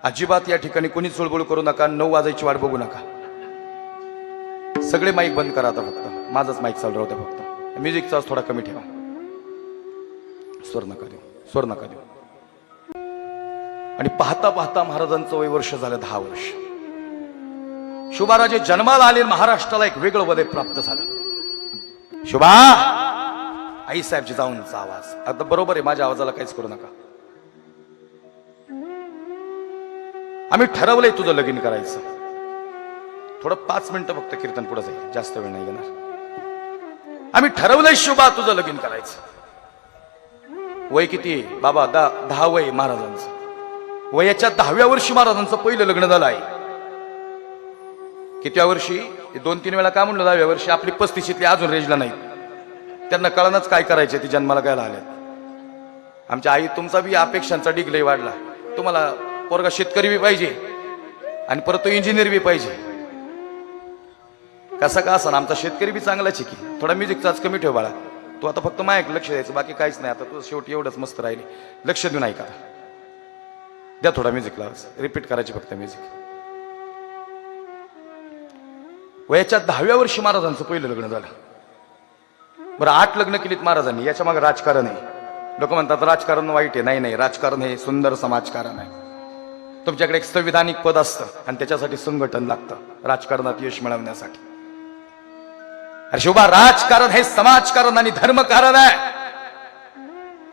अजिबात या ठिकाणी कोणी चुळबुळ करू नका. 9 वाजायची वाट बघू नका. सगळे माईक बंद करा आता. फक्त माझाच माईक चालू राहू द्या. फक्त म्युझिकचा थोडा कमी ठेवा. स्वर नका देऊ, स्वर नका देऊ. आणि पाहता पाहता महाराजांचं वय वर्ष झालं 10 वर्ष. शोभाराजे जन्माला आले. महाराष्ट्राला एक वेगळं वलय प्राप्त झालं. शोभा, आई साहेब जिजाऊंचा आवाज. आता बरोबर आहे, माझ्या आवाजाला काहीच करू नका. आम्ही ठरवलंय तुझं लगीन करायचं. थोडं 5 मिनिटं फक्त कीर्तन पुढे जाईल, जास्त वेळ नाही घेणार. आम्ही ठरवलंय शोभा तुझं लगीन करायचं. वय किती बाबा? 10 वय महाराजांचं. वयाच्या 10व्या वर्षी महाराजांचं पहिलं लग्न झालं आहे. कितव्या वर्षी? 2-3 वेळा का म्हणलं 10व्या वर्षी? आपली 35शीतली अजून रेजला नाहीत. त्यांना कळणच काय करायचे ती जन्माला गायला आल्यात. आमच्या आई तुमचा बी अपेक्षांचा डिग लय वाढला. तुम्हाला पोरगा शेतकरी बी पाहिजे आणि परत तो इंजिनियर बी पाहिजे. कसा का असा आमचा शेतकरी बी चांगलाच आहे की. थोडा म्युझिकचाच कमी ठेव बाळा. तू आता फक्त माझ्याकडे लक्ष द्यायचं, बाकी काहीच नाही. आता तुझं शेवटी एवढंच मस्त राहिले. लक्ष देऊ नाही का? द्या थोडा म्युझिकला रिपीट करायची फक्त म्युझिक. वयाच्या 10व्या वर्षी महाराजांचं पहिलं लग्न झालं. बरं 8 लग्न केलीत महाराजांनी. याच्या मागे राजकारण आहे. लोक म्हणतात राजकारण वाईट आहे. नाही नाही, राजकारण हे सुंदर समाजकारण आहे. तुमच्याकडे एक संविधानिक पद असतं आणि त्याच्यासाठी संघटन लागतं राजकारणात यश मिळवण्यासाठी. अरे शिवबा, राजकारण हे समाजकारण आणि धर्मकारण आहे.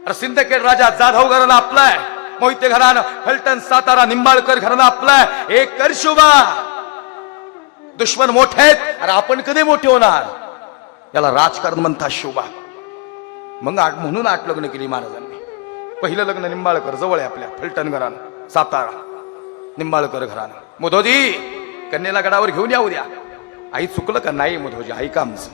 अरे सिंदखेड राजा जाधव घराणं आपलं आहे, मोहिते घराणं, फलटण, सातारा, निंबाळकर घराणं आपलं आहे. एक कर शिवबा. दुश्मन मोठे आहेत, अरे आपण कधी मोठे होणार? याला राजकारण म्हणतात शिवबा. मग म्हणून 8 लग्न केली महाराजांनी. पहिलं लग्न निंबाळकर जवळ आहे आपल्या, फलटण घराणं, सातारा, निंबाळकर घराणं. मुधोजी कन्येला गडावर घेऊन या उद्या. आई चुकलं का? नाही मुधोजी, ऐका आमचं.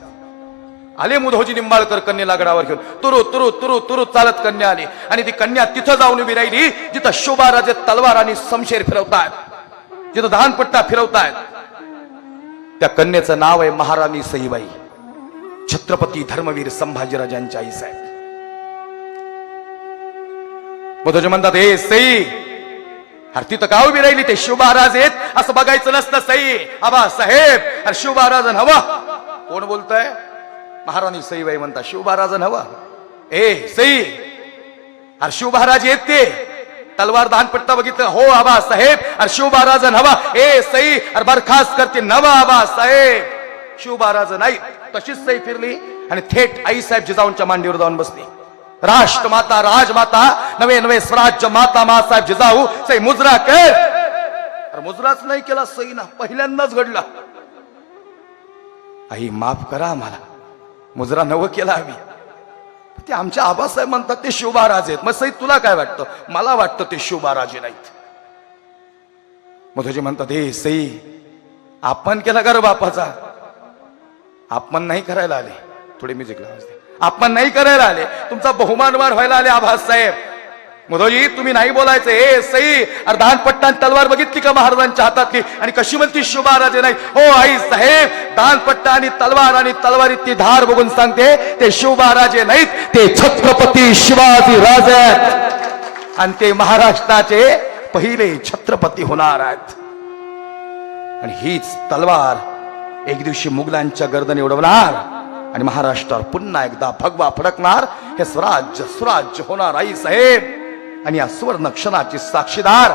आले मुधोजी निंबाळकर कन्येला गडावर घेऊन. तुरु तुरु तुरु तुरु चालत कन्या आली आणि ती कन्या तिथं जाऊन उभी राहिली जिथं शोभाराजे तलवार आणि शमशेर फिरवतायत, जिथं धानपट्टा फिरवतायत. त्या कन्येचं नाव आहे महाराणी सईबाई, छत्रपती धर्मवीर संभाजीराजांच्या आई साहेब. मुधोजी म्हणतात, हे सई, अरे तिथं का उभी राहिली? ते शिव महाराज आहेत असं बघायचं नसतं सई. आबा साहेब, अरे शिव महाराजन हवा. कोण बोलतय? महाराणी सईबाई म्हणतात, शिव महाराजन हवा. ए सई, अरे शिव महाराज येत ते तलवार दानपट्टा बघितलं. हो आबा साहेब, अरे शिव महाराजन हवा. ए सई, अरे बरखास्त करते नवा आबा साहेब. शिव महाराज नाही. तशीच सई फिरली आणि थेट आई साहेब जिजाऊंच्या मांडीवर जाऊन बसली. राष्ट्रमाता, राजमाता, नवे नवे स्वराज्य माता, मासाहेब जिजाऊ, सई मुजरा कर. अरे मुजराच नाही केला सईना, पहिल्यांदाच घडला. आई माफ करा आम्हाला, मुजरा नव केला आम्ही. ते आमच्या आबासाहेब म्हणतात ते शिव महाराज आहेत. मग सई तुला काय वाटतं? मला वाटतं ते शिव महाराज नाहीत. मुधोजी म्हणतात, हे सई, अपमान केला का रे बापाचा? अपमान नाही करायला आले. थोडी म्युझिक लावा. अपमान नाही करायला आले, तुमचा बहुमानवार व्हायला आले आबासाहेब. मुधोजी तुम्ही नाही बोलायचं. हे सई, अरे दानपट्टा आणि तलवार बघितली का महाराजांच्या हातातली? आणि कशी म्हणती शिव महाराज नाही? हो आई साहेब, दानपट्टा आणि तलवारीतली धार बघून सांगते ते शिव महाराज नाहीत, ते छत्रपती शिवाजी राजे आहेत आणि ते महाराष्ट्राचे पहिले छत्रपती होणार आहेत. आणि हीच तलवार एक दिवशी मुघलांच्या गर्दनी उडवणार आणि महाराष्ट्रावर पुन्हा एकदा भगवा फडकणार. हे स्वराज्य होणार आई साहेब. आणि या सुवर्ण क्षणाची साक्षीदार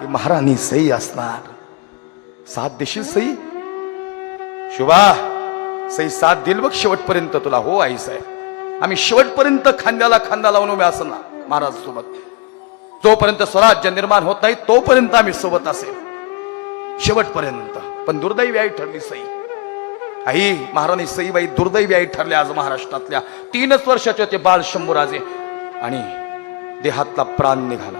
ही महाराणी सई असणार. साथ देशील सई? शुभा, सई साथ दिल बघ शेवटपर्यंत तुला. हो आई साहेब, आम्ही शेवटपर्यंत खांद्याला खांदा लावून उभे असणार महाराज सोबत. जोपर्यंत स्वराज्य निर्माण होत नाही तोपर्यंत आम्ही सोबत असेल शेवटपर्यंत. पण दुर्दैवी आई ठरली सई. आई महाराणी सईबाई दुर्दैवी आई ठरल्या आज महाराष्ट्रातल्या. 3च वर्षाचे होते बाळ शंभूराजे आणि देहातला प्राण निघाला.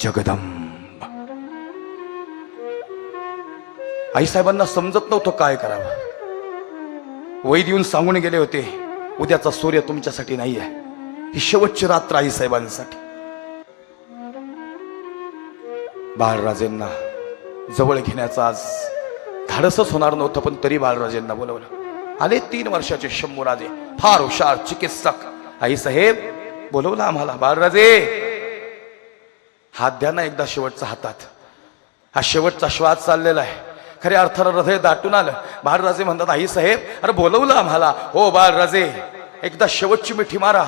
जगदंब. आई साहेबांना समजत नव्हतं काय करावं. वैद येऊन सांगून गेले होते, उद्याचा सूर्य तुमच्यासाठी नाही आहे, ही शेवटची रात्र आई साहेबांसाठी. बाळराजेंना जवळ घेण्याचं आज धाडसच होणार नव्हतं, पण तरी बाळराजेंना बोलवलं. आले 3 वर्षाचे शंभूराजे, फार हुशार चिकित्सक. आई साहेब बोलवलं आम्हाला. बाळराजे, हात द्या ना एकदा शेवटचा हातात. हा शेवटचा श्वास चाललेला आहे. खऱ्या अर्थानं हृदय दाटून आलं. बाळराजे म्हणतात, आई साहेब, अरे बोलवलं आम्हाला. हो बाळराजे, एकदा शेवटची मिठी मारा.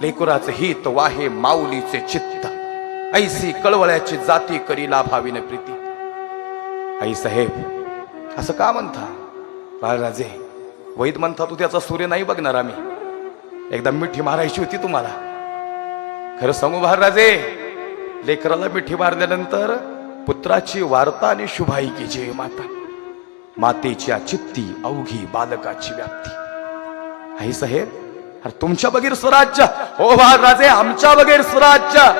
लेकुराचे हित वाहे माऊलीचे चित्त, ऐसी कळवळ्याची जाती करी लाभाविन प्रीती. आई साहेब असं का म्हणता? बाळराजे, वैद म्हणता तू त्याचा सूर्य नाही बघणार आम्ही. एकदा मिठी मारायची होती तुम्हाला. खरं सांगू बाळराजे, लेकराला मिठी मारल्यानंतर पुत्राची वार्ता आणि शुभाईकी जय माता, मातेच्या चित्ती अवघी बालकाची व्याप्ती. आई साहेब, अरे तुमच्या बगैर स्वराज्य. हो बाळराजे, आमच्या बगैर स्वराज्य.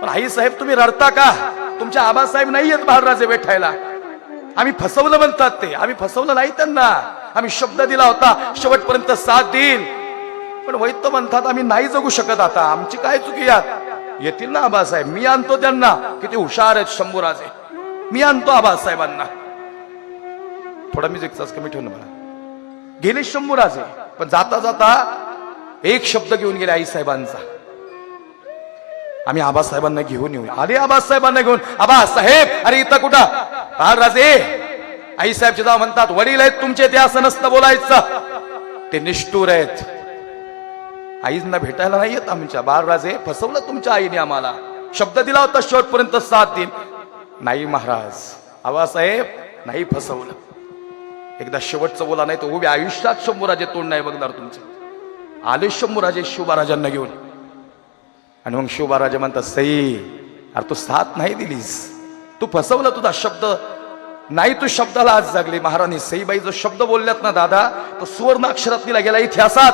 पण आई साहेब तुम्ही रडता का? तुमच्या आबासाहेब नाही आहेत बाळराजे भेटायला. आम्ही फसवलं म्हणतात ते. आम्ही फसवलं नाही त्यांना. आम्ही शब्द दिला होता शेवटपर्यंत साथ देईल. पण वैद्य तर म्हणतात आम्ही नाही जगू शकत आता. आमची काय चुकी यात? येतील ना आबासाहेब, मी आणतो त्यांना. किती हुशार आहेत शंभूराजे, मी आणतो आबासाहेबांना. थोडा म्युझिकचाच कमी ठेवून मला. गेले शंभूराजे, पण जाता जाता एक शब्द घेऊन गेले आई साहेबांचा, आम्ही आबासाहेबांना घेऊन येऊ. आले आबासाहेबांना घेऊन. आबासाहेब, अरे इथं कुठं? बाळराजे, आई साहेब जिजाऊ म्हणतात, वडील आहेत तुमचे, ते असं नसतं बोलायचं, ते निष्ठुर आहेत. आईंना भेटायला नाही येत आमच्या. बाळराजे फसवलं तुमच्या आईने आम्हाला. शब्द दिला होता शेवटपर्यंत साथ देईन. नाही महाराज, आवासाहेब नाही फसवलं. एकदा शेवटचं बोला, नाही तर उभ्या आयुष्यात शंभूराजे तोंड नाही बघणार तुमचं. आले शंभूराजे शिवबाराजांना घेऊन. आणि मग शिवबाराजे म्हणतात, सई अरे तू साथ नाही दिलीस, तू फसवलं, तुझा शब्द नाही, तू शब्दाला आज जागली. महाराणी सईबाई जो शब्द बोलल्यात ना दादा, तो सुवर्ण अक्षरात लिहिला गेला इतिहासात.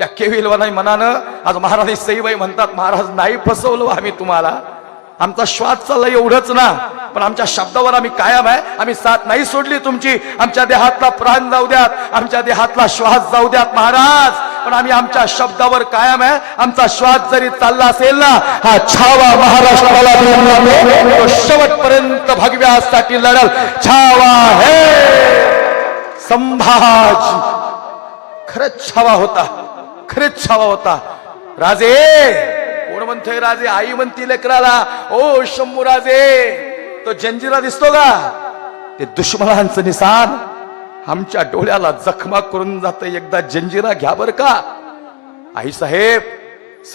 या केविलवानाई मनानं आज महाराणी सईबाई म्हणतात, महाराज नाही फसवलो आम्ही तुम्हाला, आमचा श्वास चालला एवढंच ना, पण आमच्या शब्दावर आम्ही कायम आहे. आम्ही साथ नाही सोडली तुमची. आमच्या देहातला प्राण जाऊ द्यात, आमच्या देहातला श्वास जाऊ द्यात महाराज, पण आम्ही आमच्या शब्दावर कायम आहे. आमचा श्वास जरी चालला असेल ना, हा छावा महाराष्ट्राला तो शेवटपर्यंत भगव्यासाठी लढल. छावा हे संभाजी. खरंच छावा होता, खरंच छावा होता. राजे कोण म्हणतोय? राजे आई म्हणती लेकराला, ओ शंभूराजे तो जंजिरा दिसतो का? ते दुश्मनांचं निशाण आमच्या डोळ्याला जखमा करून जात. एकदा जंजिरा घ्या बर का. आई साहेब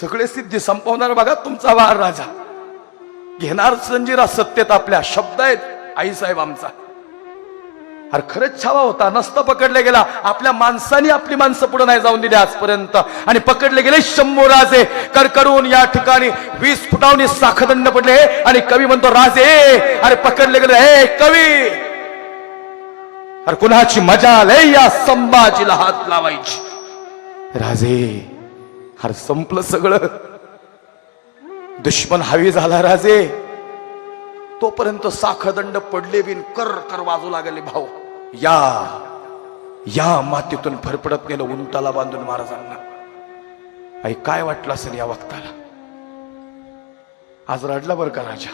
सगळे सिद्धी संपवणार बघा तुमचा वार राजा. घेणार जंजिरा सत्तेत आपल्या. शब्द आहेत आई साहेब आमचा. अरे खरंच छावा होता. नसता पकडले गेला. आपल्या माणसाने आपली माणसं पुढे नाही जाऊन दिली आजपर्यंत. आणि पकडले गेले शंभूराजे. कडकडून या ठिकाणी 20 फुटावनी साखदंड पडले. आणि कवी म्हणतो, राजे अरे पकडले गेले. हे कवी, अरे कुणाची मजा लय या संभाजीला हात लावायची. राजे अरे संपलं सगळं. दुश्मन हवी झाला राजे. तोपर्यंत साखदंड पडले बिन कर कर वाजू लागले. भाऊ या या मातीतून फरफडत गेलं उंटाला बांधून महाराजांना. आई काय वाटलं असेल या वक्ताला. आज रडला बरं का राजा.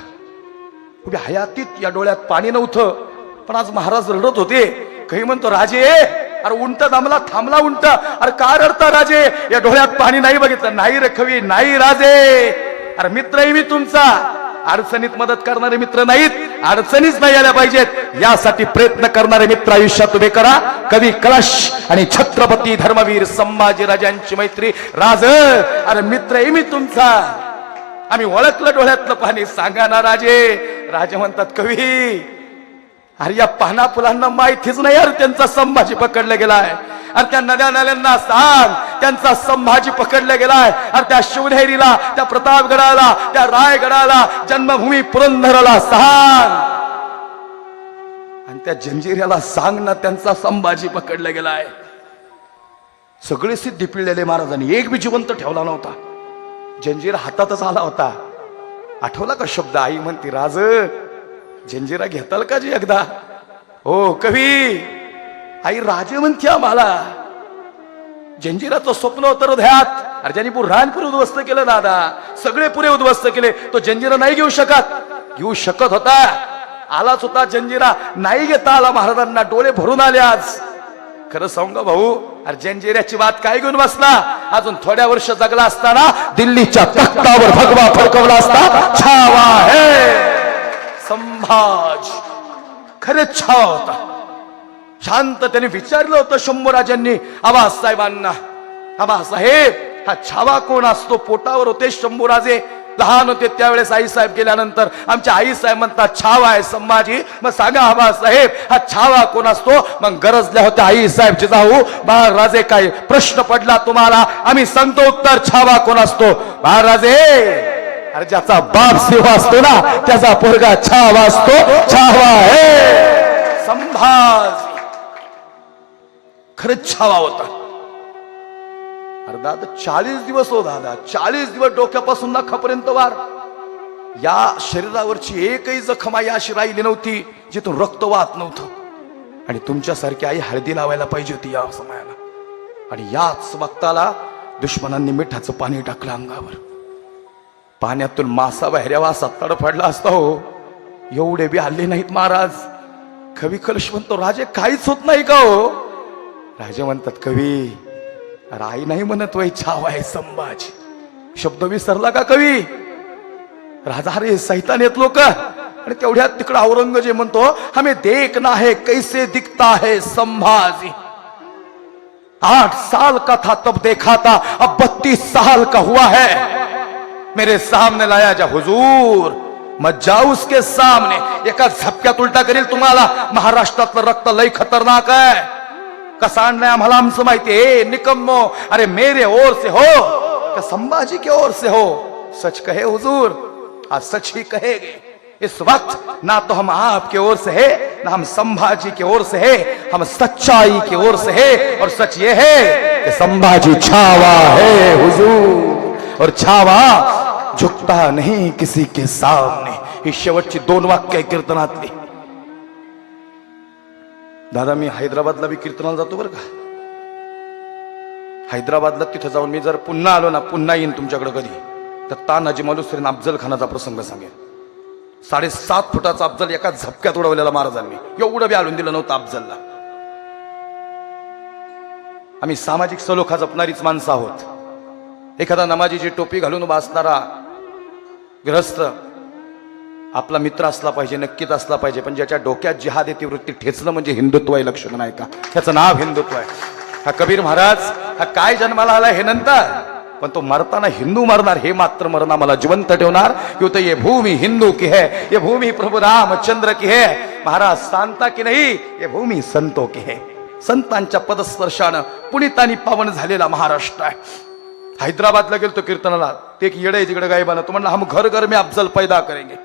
उभ्या हयातीत या डोळ्यात पाणी नव्हतं, पण आज महाराज रडत होते. काही म्हणतो, राजे अरे उंट दमला, थांबला उंट. अरे का रडता राजे? या डोळ्यात पाणी नाही बघितलं. नाही रखवी, नाही राजे. अरे मित्रही मी तुमचा. अडचणीत मदत करणारे मित्र नाहीत, अडचणीच नाही आल्या पाहिजेत यासाठी प्रयत्न करणारे मित्र आयुष्यात उभे करा. कवी कलश आणि छत्रपती धर्मवीर संभाजी राजांची मैत्री. राज अरे मित्रही मी तुमचा. आम्ही ओळखलं डोळ्यातलं पाणी. सांगा ना राजे. राजे म्हणतात, कवी अरे या पाना फुलांना माहितीच नाही यार त्यांचा संभाजी पकडला गेलाय. अरे त्या नद्या नाल्यांना सांग त्यांचा संभाजी पकडला गेलाय. अरे त्या शिवनेरीला, त्या प्रतापगडाला, त्या रायगडाला, जन्मभूमी पुरंदराला सांग. आणि त्या जंजिऱ्याला सांग ना त्यांचा संभाजी पकडला गेलाय. सगळे सिद्धी पिळलेले महाराजांनी, एक बी जिवंत ठेवला नव्हता. जंजीर हातातच आला होता. आठवला का शब्द? आई म्हणती, राज जंजिरा घेताल का जी एकदा? हो कवी. आई राजे म्हणते आम्हाला. जंजिराचं स्वप्न होतं हृदयात. अरे ज्यांनी बुऱ्हाणपूर उद्ध्वस्त केलं दादा, सगळे पुरे उद्ध्वस्त केले, तो जंजिरा नाही घेऊ शकत. घेऊ शकत होता, आलाच होता जंजिरा. नाही घेता आला महाराजांना. डोळे भरून आले आज. खरं सांगा भाऊ, अरे जंजिऱ्याची बात काय घेऊन बसला? अजून थोड्या वर्ष जगला असताना दिल्लीच्या तख्तावर भगवा फडकवला असता. छावा हे संभाजी. खरेच छावा होता. शांत त्याने विचारलं होतं शंभूराजांनी आबासाहेबांना, आबासाहेब हा छावा कोण असतो? पोटावर होते शंभूराजे, लहान होते त्यावेळेस. आईसाहेब गेल्यानंतर आमच्या आईसाहेब म्हणतात छावा आहे संभाजी. मग सांगा आबासाहेब हा छावा कोण असतो? मग गरजल्या होत्या आईसाहेब जिजाऊ. महाराजे काय प्रश्न पडला तुम्हाला? आम्ही सांगतो उत्तर. छावा कोण असतो? महाराजे अरे ज्याचा बाप सेवा असतो ना त्याचा पोरगा छावा असतो. छावा हे संभाजी. खरंच छावा होता. अरे दादा 40 दिवस हो दादा, 40 दिवस डोक्यापासून नखापर्यंत वार. या शरीरावरची एकही जखम आई अशी राहिली नव्हती जिथून रक्त वाहत नव्हतं. आणि तुमच्यासारखी आई हळदी लावायला पाहिजे होती या समयाला. आणि याच वक्ताला दुश्मनांनी मिठाचं पाणी टाकलं अंगावर. पाण्यातून मासा बाहेर असा तडफडला असता हो. एवढे बी हल्ले नाहीत महाराज. कवी कलश म्हणतो, राजे काहीच होत नाही का हो? राजे म्हणतात, कवी राई नाही म्हणत वय छावा आहे संभाजी. शब्द विसरला का कवी? राजा रे सैतान येत लोक. आणि तेवढ्यात तिकडं औरंगजेब म्हणतो, हमें देखना है कैसे दिखता है संभाजी. 8 साल का था तब देखा था, अब 32 साल का हुआ है। मेरे सामने लाया जा हुजूर, मत जाऊ उसके सामने, एका झपक्यात उलटा करील तुम्हाला। महाराष्ट्रातलं रक्त लय खतरनाक आहे, कसा आणलंय आम्हाला आमचं माहितीये। निकम्मो, अरे मेरे ओर से हो क्या संभाजी के ओर से हो? सच कहे हुजूर, आज सच ही कहेंगे। इस वक्त ना तो हम आपके ओर से है, ना हम संभाजी के ओर से है, हम सच्चाई की ओर से है। और सच ये है कि संभाजी छावा है हुजूर, और छावा झुकता नहीं किसी के सामने। ही शेवटची 2 वाक्य कीर्तनातली। दादा मी हैदराबादला बी कीर्तनाला जातो बरं का। हैदराबादला तिथं जाऊन मी जर पुन्हा आलो ना, पुन्हा येईन तुमच्याकडे कधी, तर तानाजी मालुसरे आणि अफजल खानाचा प्रसंग सांगेन। 7.5 फुटाचा अफजल एका झपक्यात उडवलेला महाराजांनी, एवढं बी आलून दिलं नव्हतं अफजलला। आम्ही सामाजिक सलोखा जपणारीच माणसं आहोत। एखादा नमाजीची टोपी घालून बसणारा ग्रस्त आपला मित्र असला पाहिजे, नक्कीच असला पाहिजे, पण ज्याच्या डोक्यात जिहाद ती वृत्ती ठेचणं म्हणजे हिंदुत्व आहे, लक्षण नाही का? त्याचं नाव हिंदुत्व आहे। हा कबीर महाराज हा काय जन्माला आला हे नंतर, पण तो मरताना हिंदू मरणार, हे मात्र मरना मला जिवंत ठेवणार। क्योंकि ये भूमि हिंदू की है, ये भूमि प्रभु रामचंद्र की है। महाराज सांगता की नाही, ये भूमि संतों की है। संतांच्या पदस्पर्शानं पुनितांनी पावन झालेला महाराष्ट्र आहे। हैदराबादला गेलो तो कीर्तनाला, ते एक येडे तिकडे गायबानं, तो म्हणला हम घर घर में अफजल पैदा करेंगे।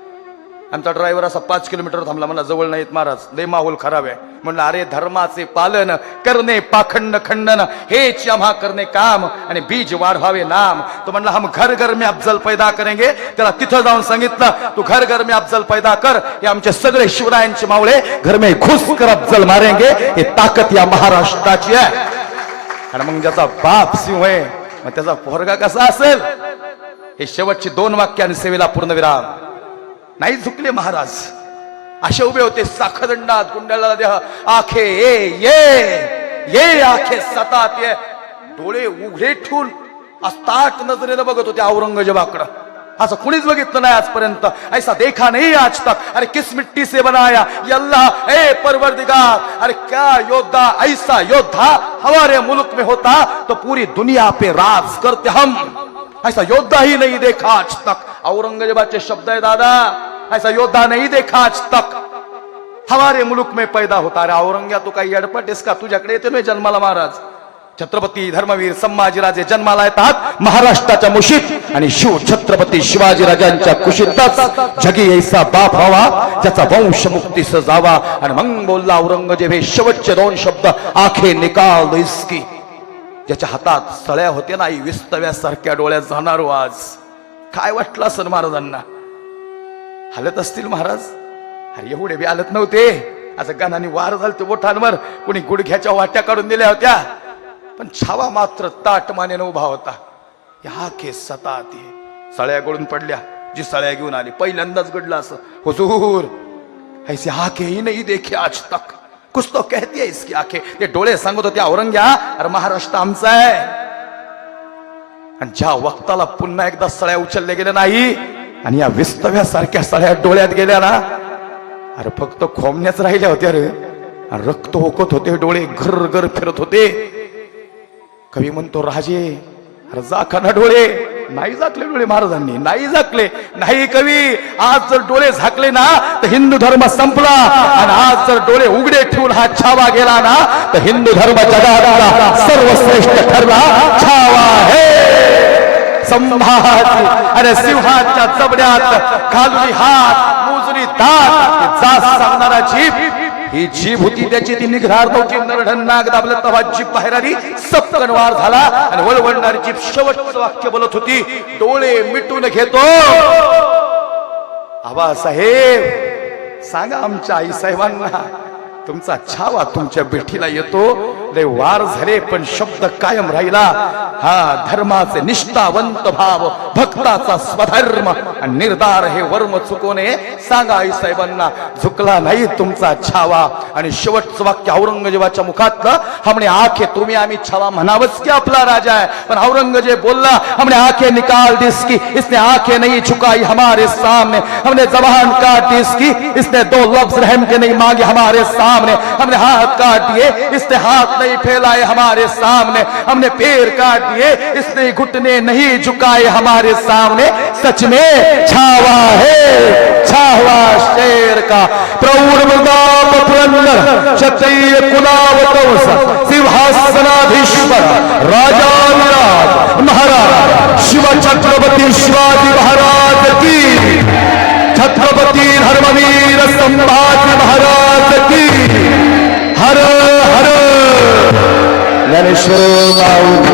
आमचा ड्रायव्हर असा 5 किलोमीटर थांबला, मला जवळ नाहीत महाराज, लय माहोल खराब आहे। म्हणलं अरे धर्माचे पालन करणे पाखंड खंडन हेच आम्हा करणे काम, आणि बीज वाढवावे नाम। तो म्हणला हम घर घर में अफजल पैदा करेंगे। त्याला तिथं जाऊन सांगितलं तू घर घर में अफजल पैदा कर, हे आमचे सगळे शिवरायांचे मावळे घर में घुस कर अफजल मारेंगे। हे ताकद या महाराष्ट्राची आहे। आणि मग ज्याचा बाप सिंह आहे, मग त्याचा पोरगा कसा असेल? हे शेवटची 2 वाक्याने सेवेला पूर्णविराम। नाही झुकले महाराज, असे उभे होते साखदंडात, कुंडला देह, आखे ये आखे सतात ये, डोळे उघडे ठेवून अस्ताट नजरेनं बघत होते औरंगजेबाकडं। असं कुणीच बघितलं नाही आजपर्यंत, ऐसा देखा नहीं आज तक। अरे किस मिट्टी से बनाया ये अल्लाह ए परवरदिगार, अरे क्या योद्धा, ऐसा योद्धा हमारे मुल्क में होता तो पूरी दुनिया पे राज करते हम। ऐसा योद्धा ही नहीं देखा आज तक। औरंगजेबाचे शब्द है दादा, ऐसा योद्धा नहीं देखा आज तक हमारे मुल्क में पैदा होता। अरे औरंग्या तू काही अडपटेस का? तुझ्याकडे येते ना जन्माला महाराज। छत्रपती धर्मवीर संभाजीराजे जन्माला येतात महाराष्ट्राच्या मुशीत, आणि शिव छत्रपती शिवाजीराजांच्या कुशीतच जगी ऐसा बाप व्हावा ज्याचा वंश मुक्तीस जावा। आणि मग बोलला औरंगजेब हे शेवटचे 2 शब्द, आखे निकाल दो इसकी। ज्याच्या हातात सळ्या होते नाही, विस्तव्यासारख्या डोळ्यात जाणार आज। काय वाटलं असेल महाराजांना? हालत असतील महाराज? अरे एवढे बी हालत नव्हते। असं गानाने वार झालते ओठांवर, कोणी गुडघ्याच्या वाट्या काढून दिल्या होत्या, पण छावा मात्र ताट मानेनं उभा होता। या के सताती सळ्या गळून पडल्या, जी सळ्या घेऊन आली पहिल्यांदाच घडलं असं, हुजूर ऐसे आंखें ही नहीं देखे आज तक, कुछ तो कहती है इसकी आंखें। ते डोळे सांगत होते औरंग्या, अरे महाराष्ट्र आमचा आहे। आणि ज्या वक्ताला पुन्हा एकदा सळ्या उचलल्या गेल्या नाही, आणि या विस्तव्यासारख्या सळ्या डोळ्यात गेल्या ना, अरे फक्त खोमण्याच राहिल्या होत्या रे, रक्त ओकत होते, डोळे घर घर फिरत होते। कवी म्हणतो राजे अरे झाकना डोळे, नाही झाकले डोळे महाराजांनी, नाही झाकले नाही। कवी आज जर डोळे झाकले ना तर हिंदू धर्म संपला, आणि आज जर डोळे उघडे ठेवून हा छावा गेला ना तर हिंदू धर्म जगातला सर्वश्रेष्ठ ठरला। छावा है संभाजी, अरे सिंहाच्या जबड्यात घालून हात मोजरी दात, जास सांगणारा जीभ, ही जीभ होती त्याची, ती निघणार नव्हती। नरढन नाग दाबलं तेव्हा जीभ बाहेर आली, सपकन वार झाला, आणि वळवळणारी जीभ शेवटचं वाक्य बोलत होती, डोळे मिटून घेतो। आबासाहेब सांगा आमच्या आई साहेबांना, तुमचा छावा तुमच्या भेटीला येतो। लय वार झाले पण शब्द कायम राहिला। हा धर्माचे निष्ठावंत भाव, भक्ताचा स्वधर्म, आणि निर्धार हे वर्म चुकवणे। सांगा आई साहेबांना झुकला नाही तुमचा छावा। आणि शेवटचं वाक्य औरंगजेबाच्या मुखातलं, हमने आंखें तुम्ही आम्ही छावा म्हणावंच की आपला राजा आहे, पण औरंगजेब बोलला हमने आंखें निकाल दी इसकी, इसने आंखें नहीं झुकाई हमारे सामने, हमने जबान काट दी इसकी, इसने 2 लफ्ज रहम के नहीं मांगे हमारे सामने। सामने, हमने हाथ काट दिए, इसने हाथ नहीं फैलाए हमारे सामने, हमने पैर काट दिए, इसने घुटने नहीं झुकाए हमारे सामने। सच में छावा है, छावा शेर का, प्रौढ़ प्रताप पुरंदर क्षत्रिय कुलावतंस सिंहासनाधीश्वर राजाधिराज महाराज शिव छत्रपति शिवाजी महाराज की, छत्रपति धर्मवीर संभाजी महाराज की। हर हर ज्ञानेश्वर माऊली।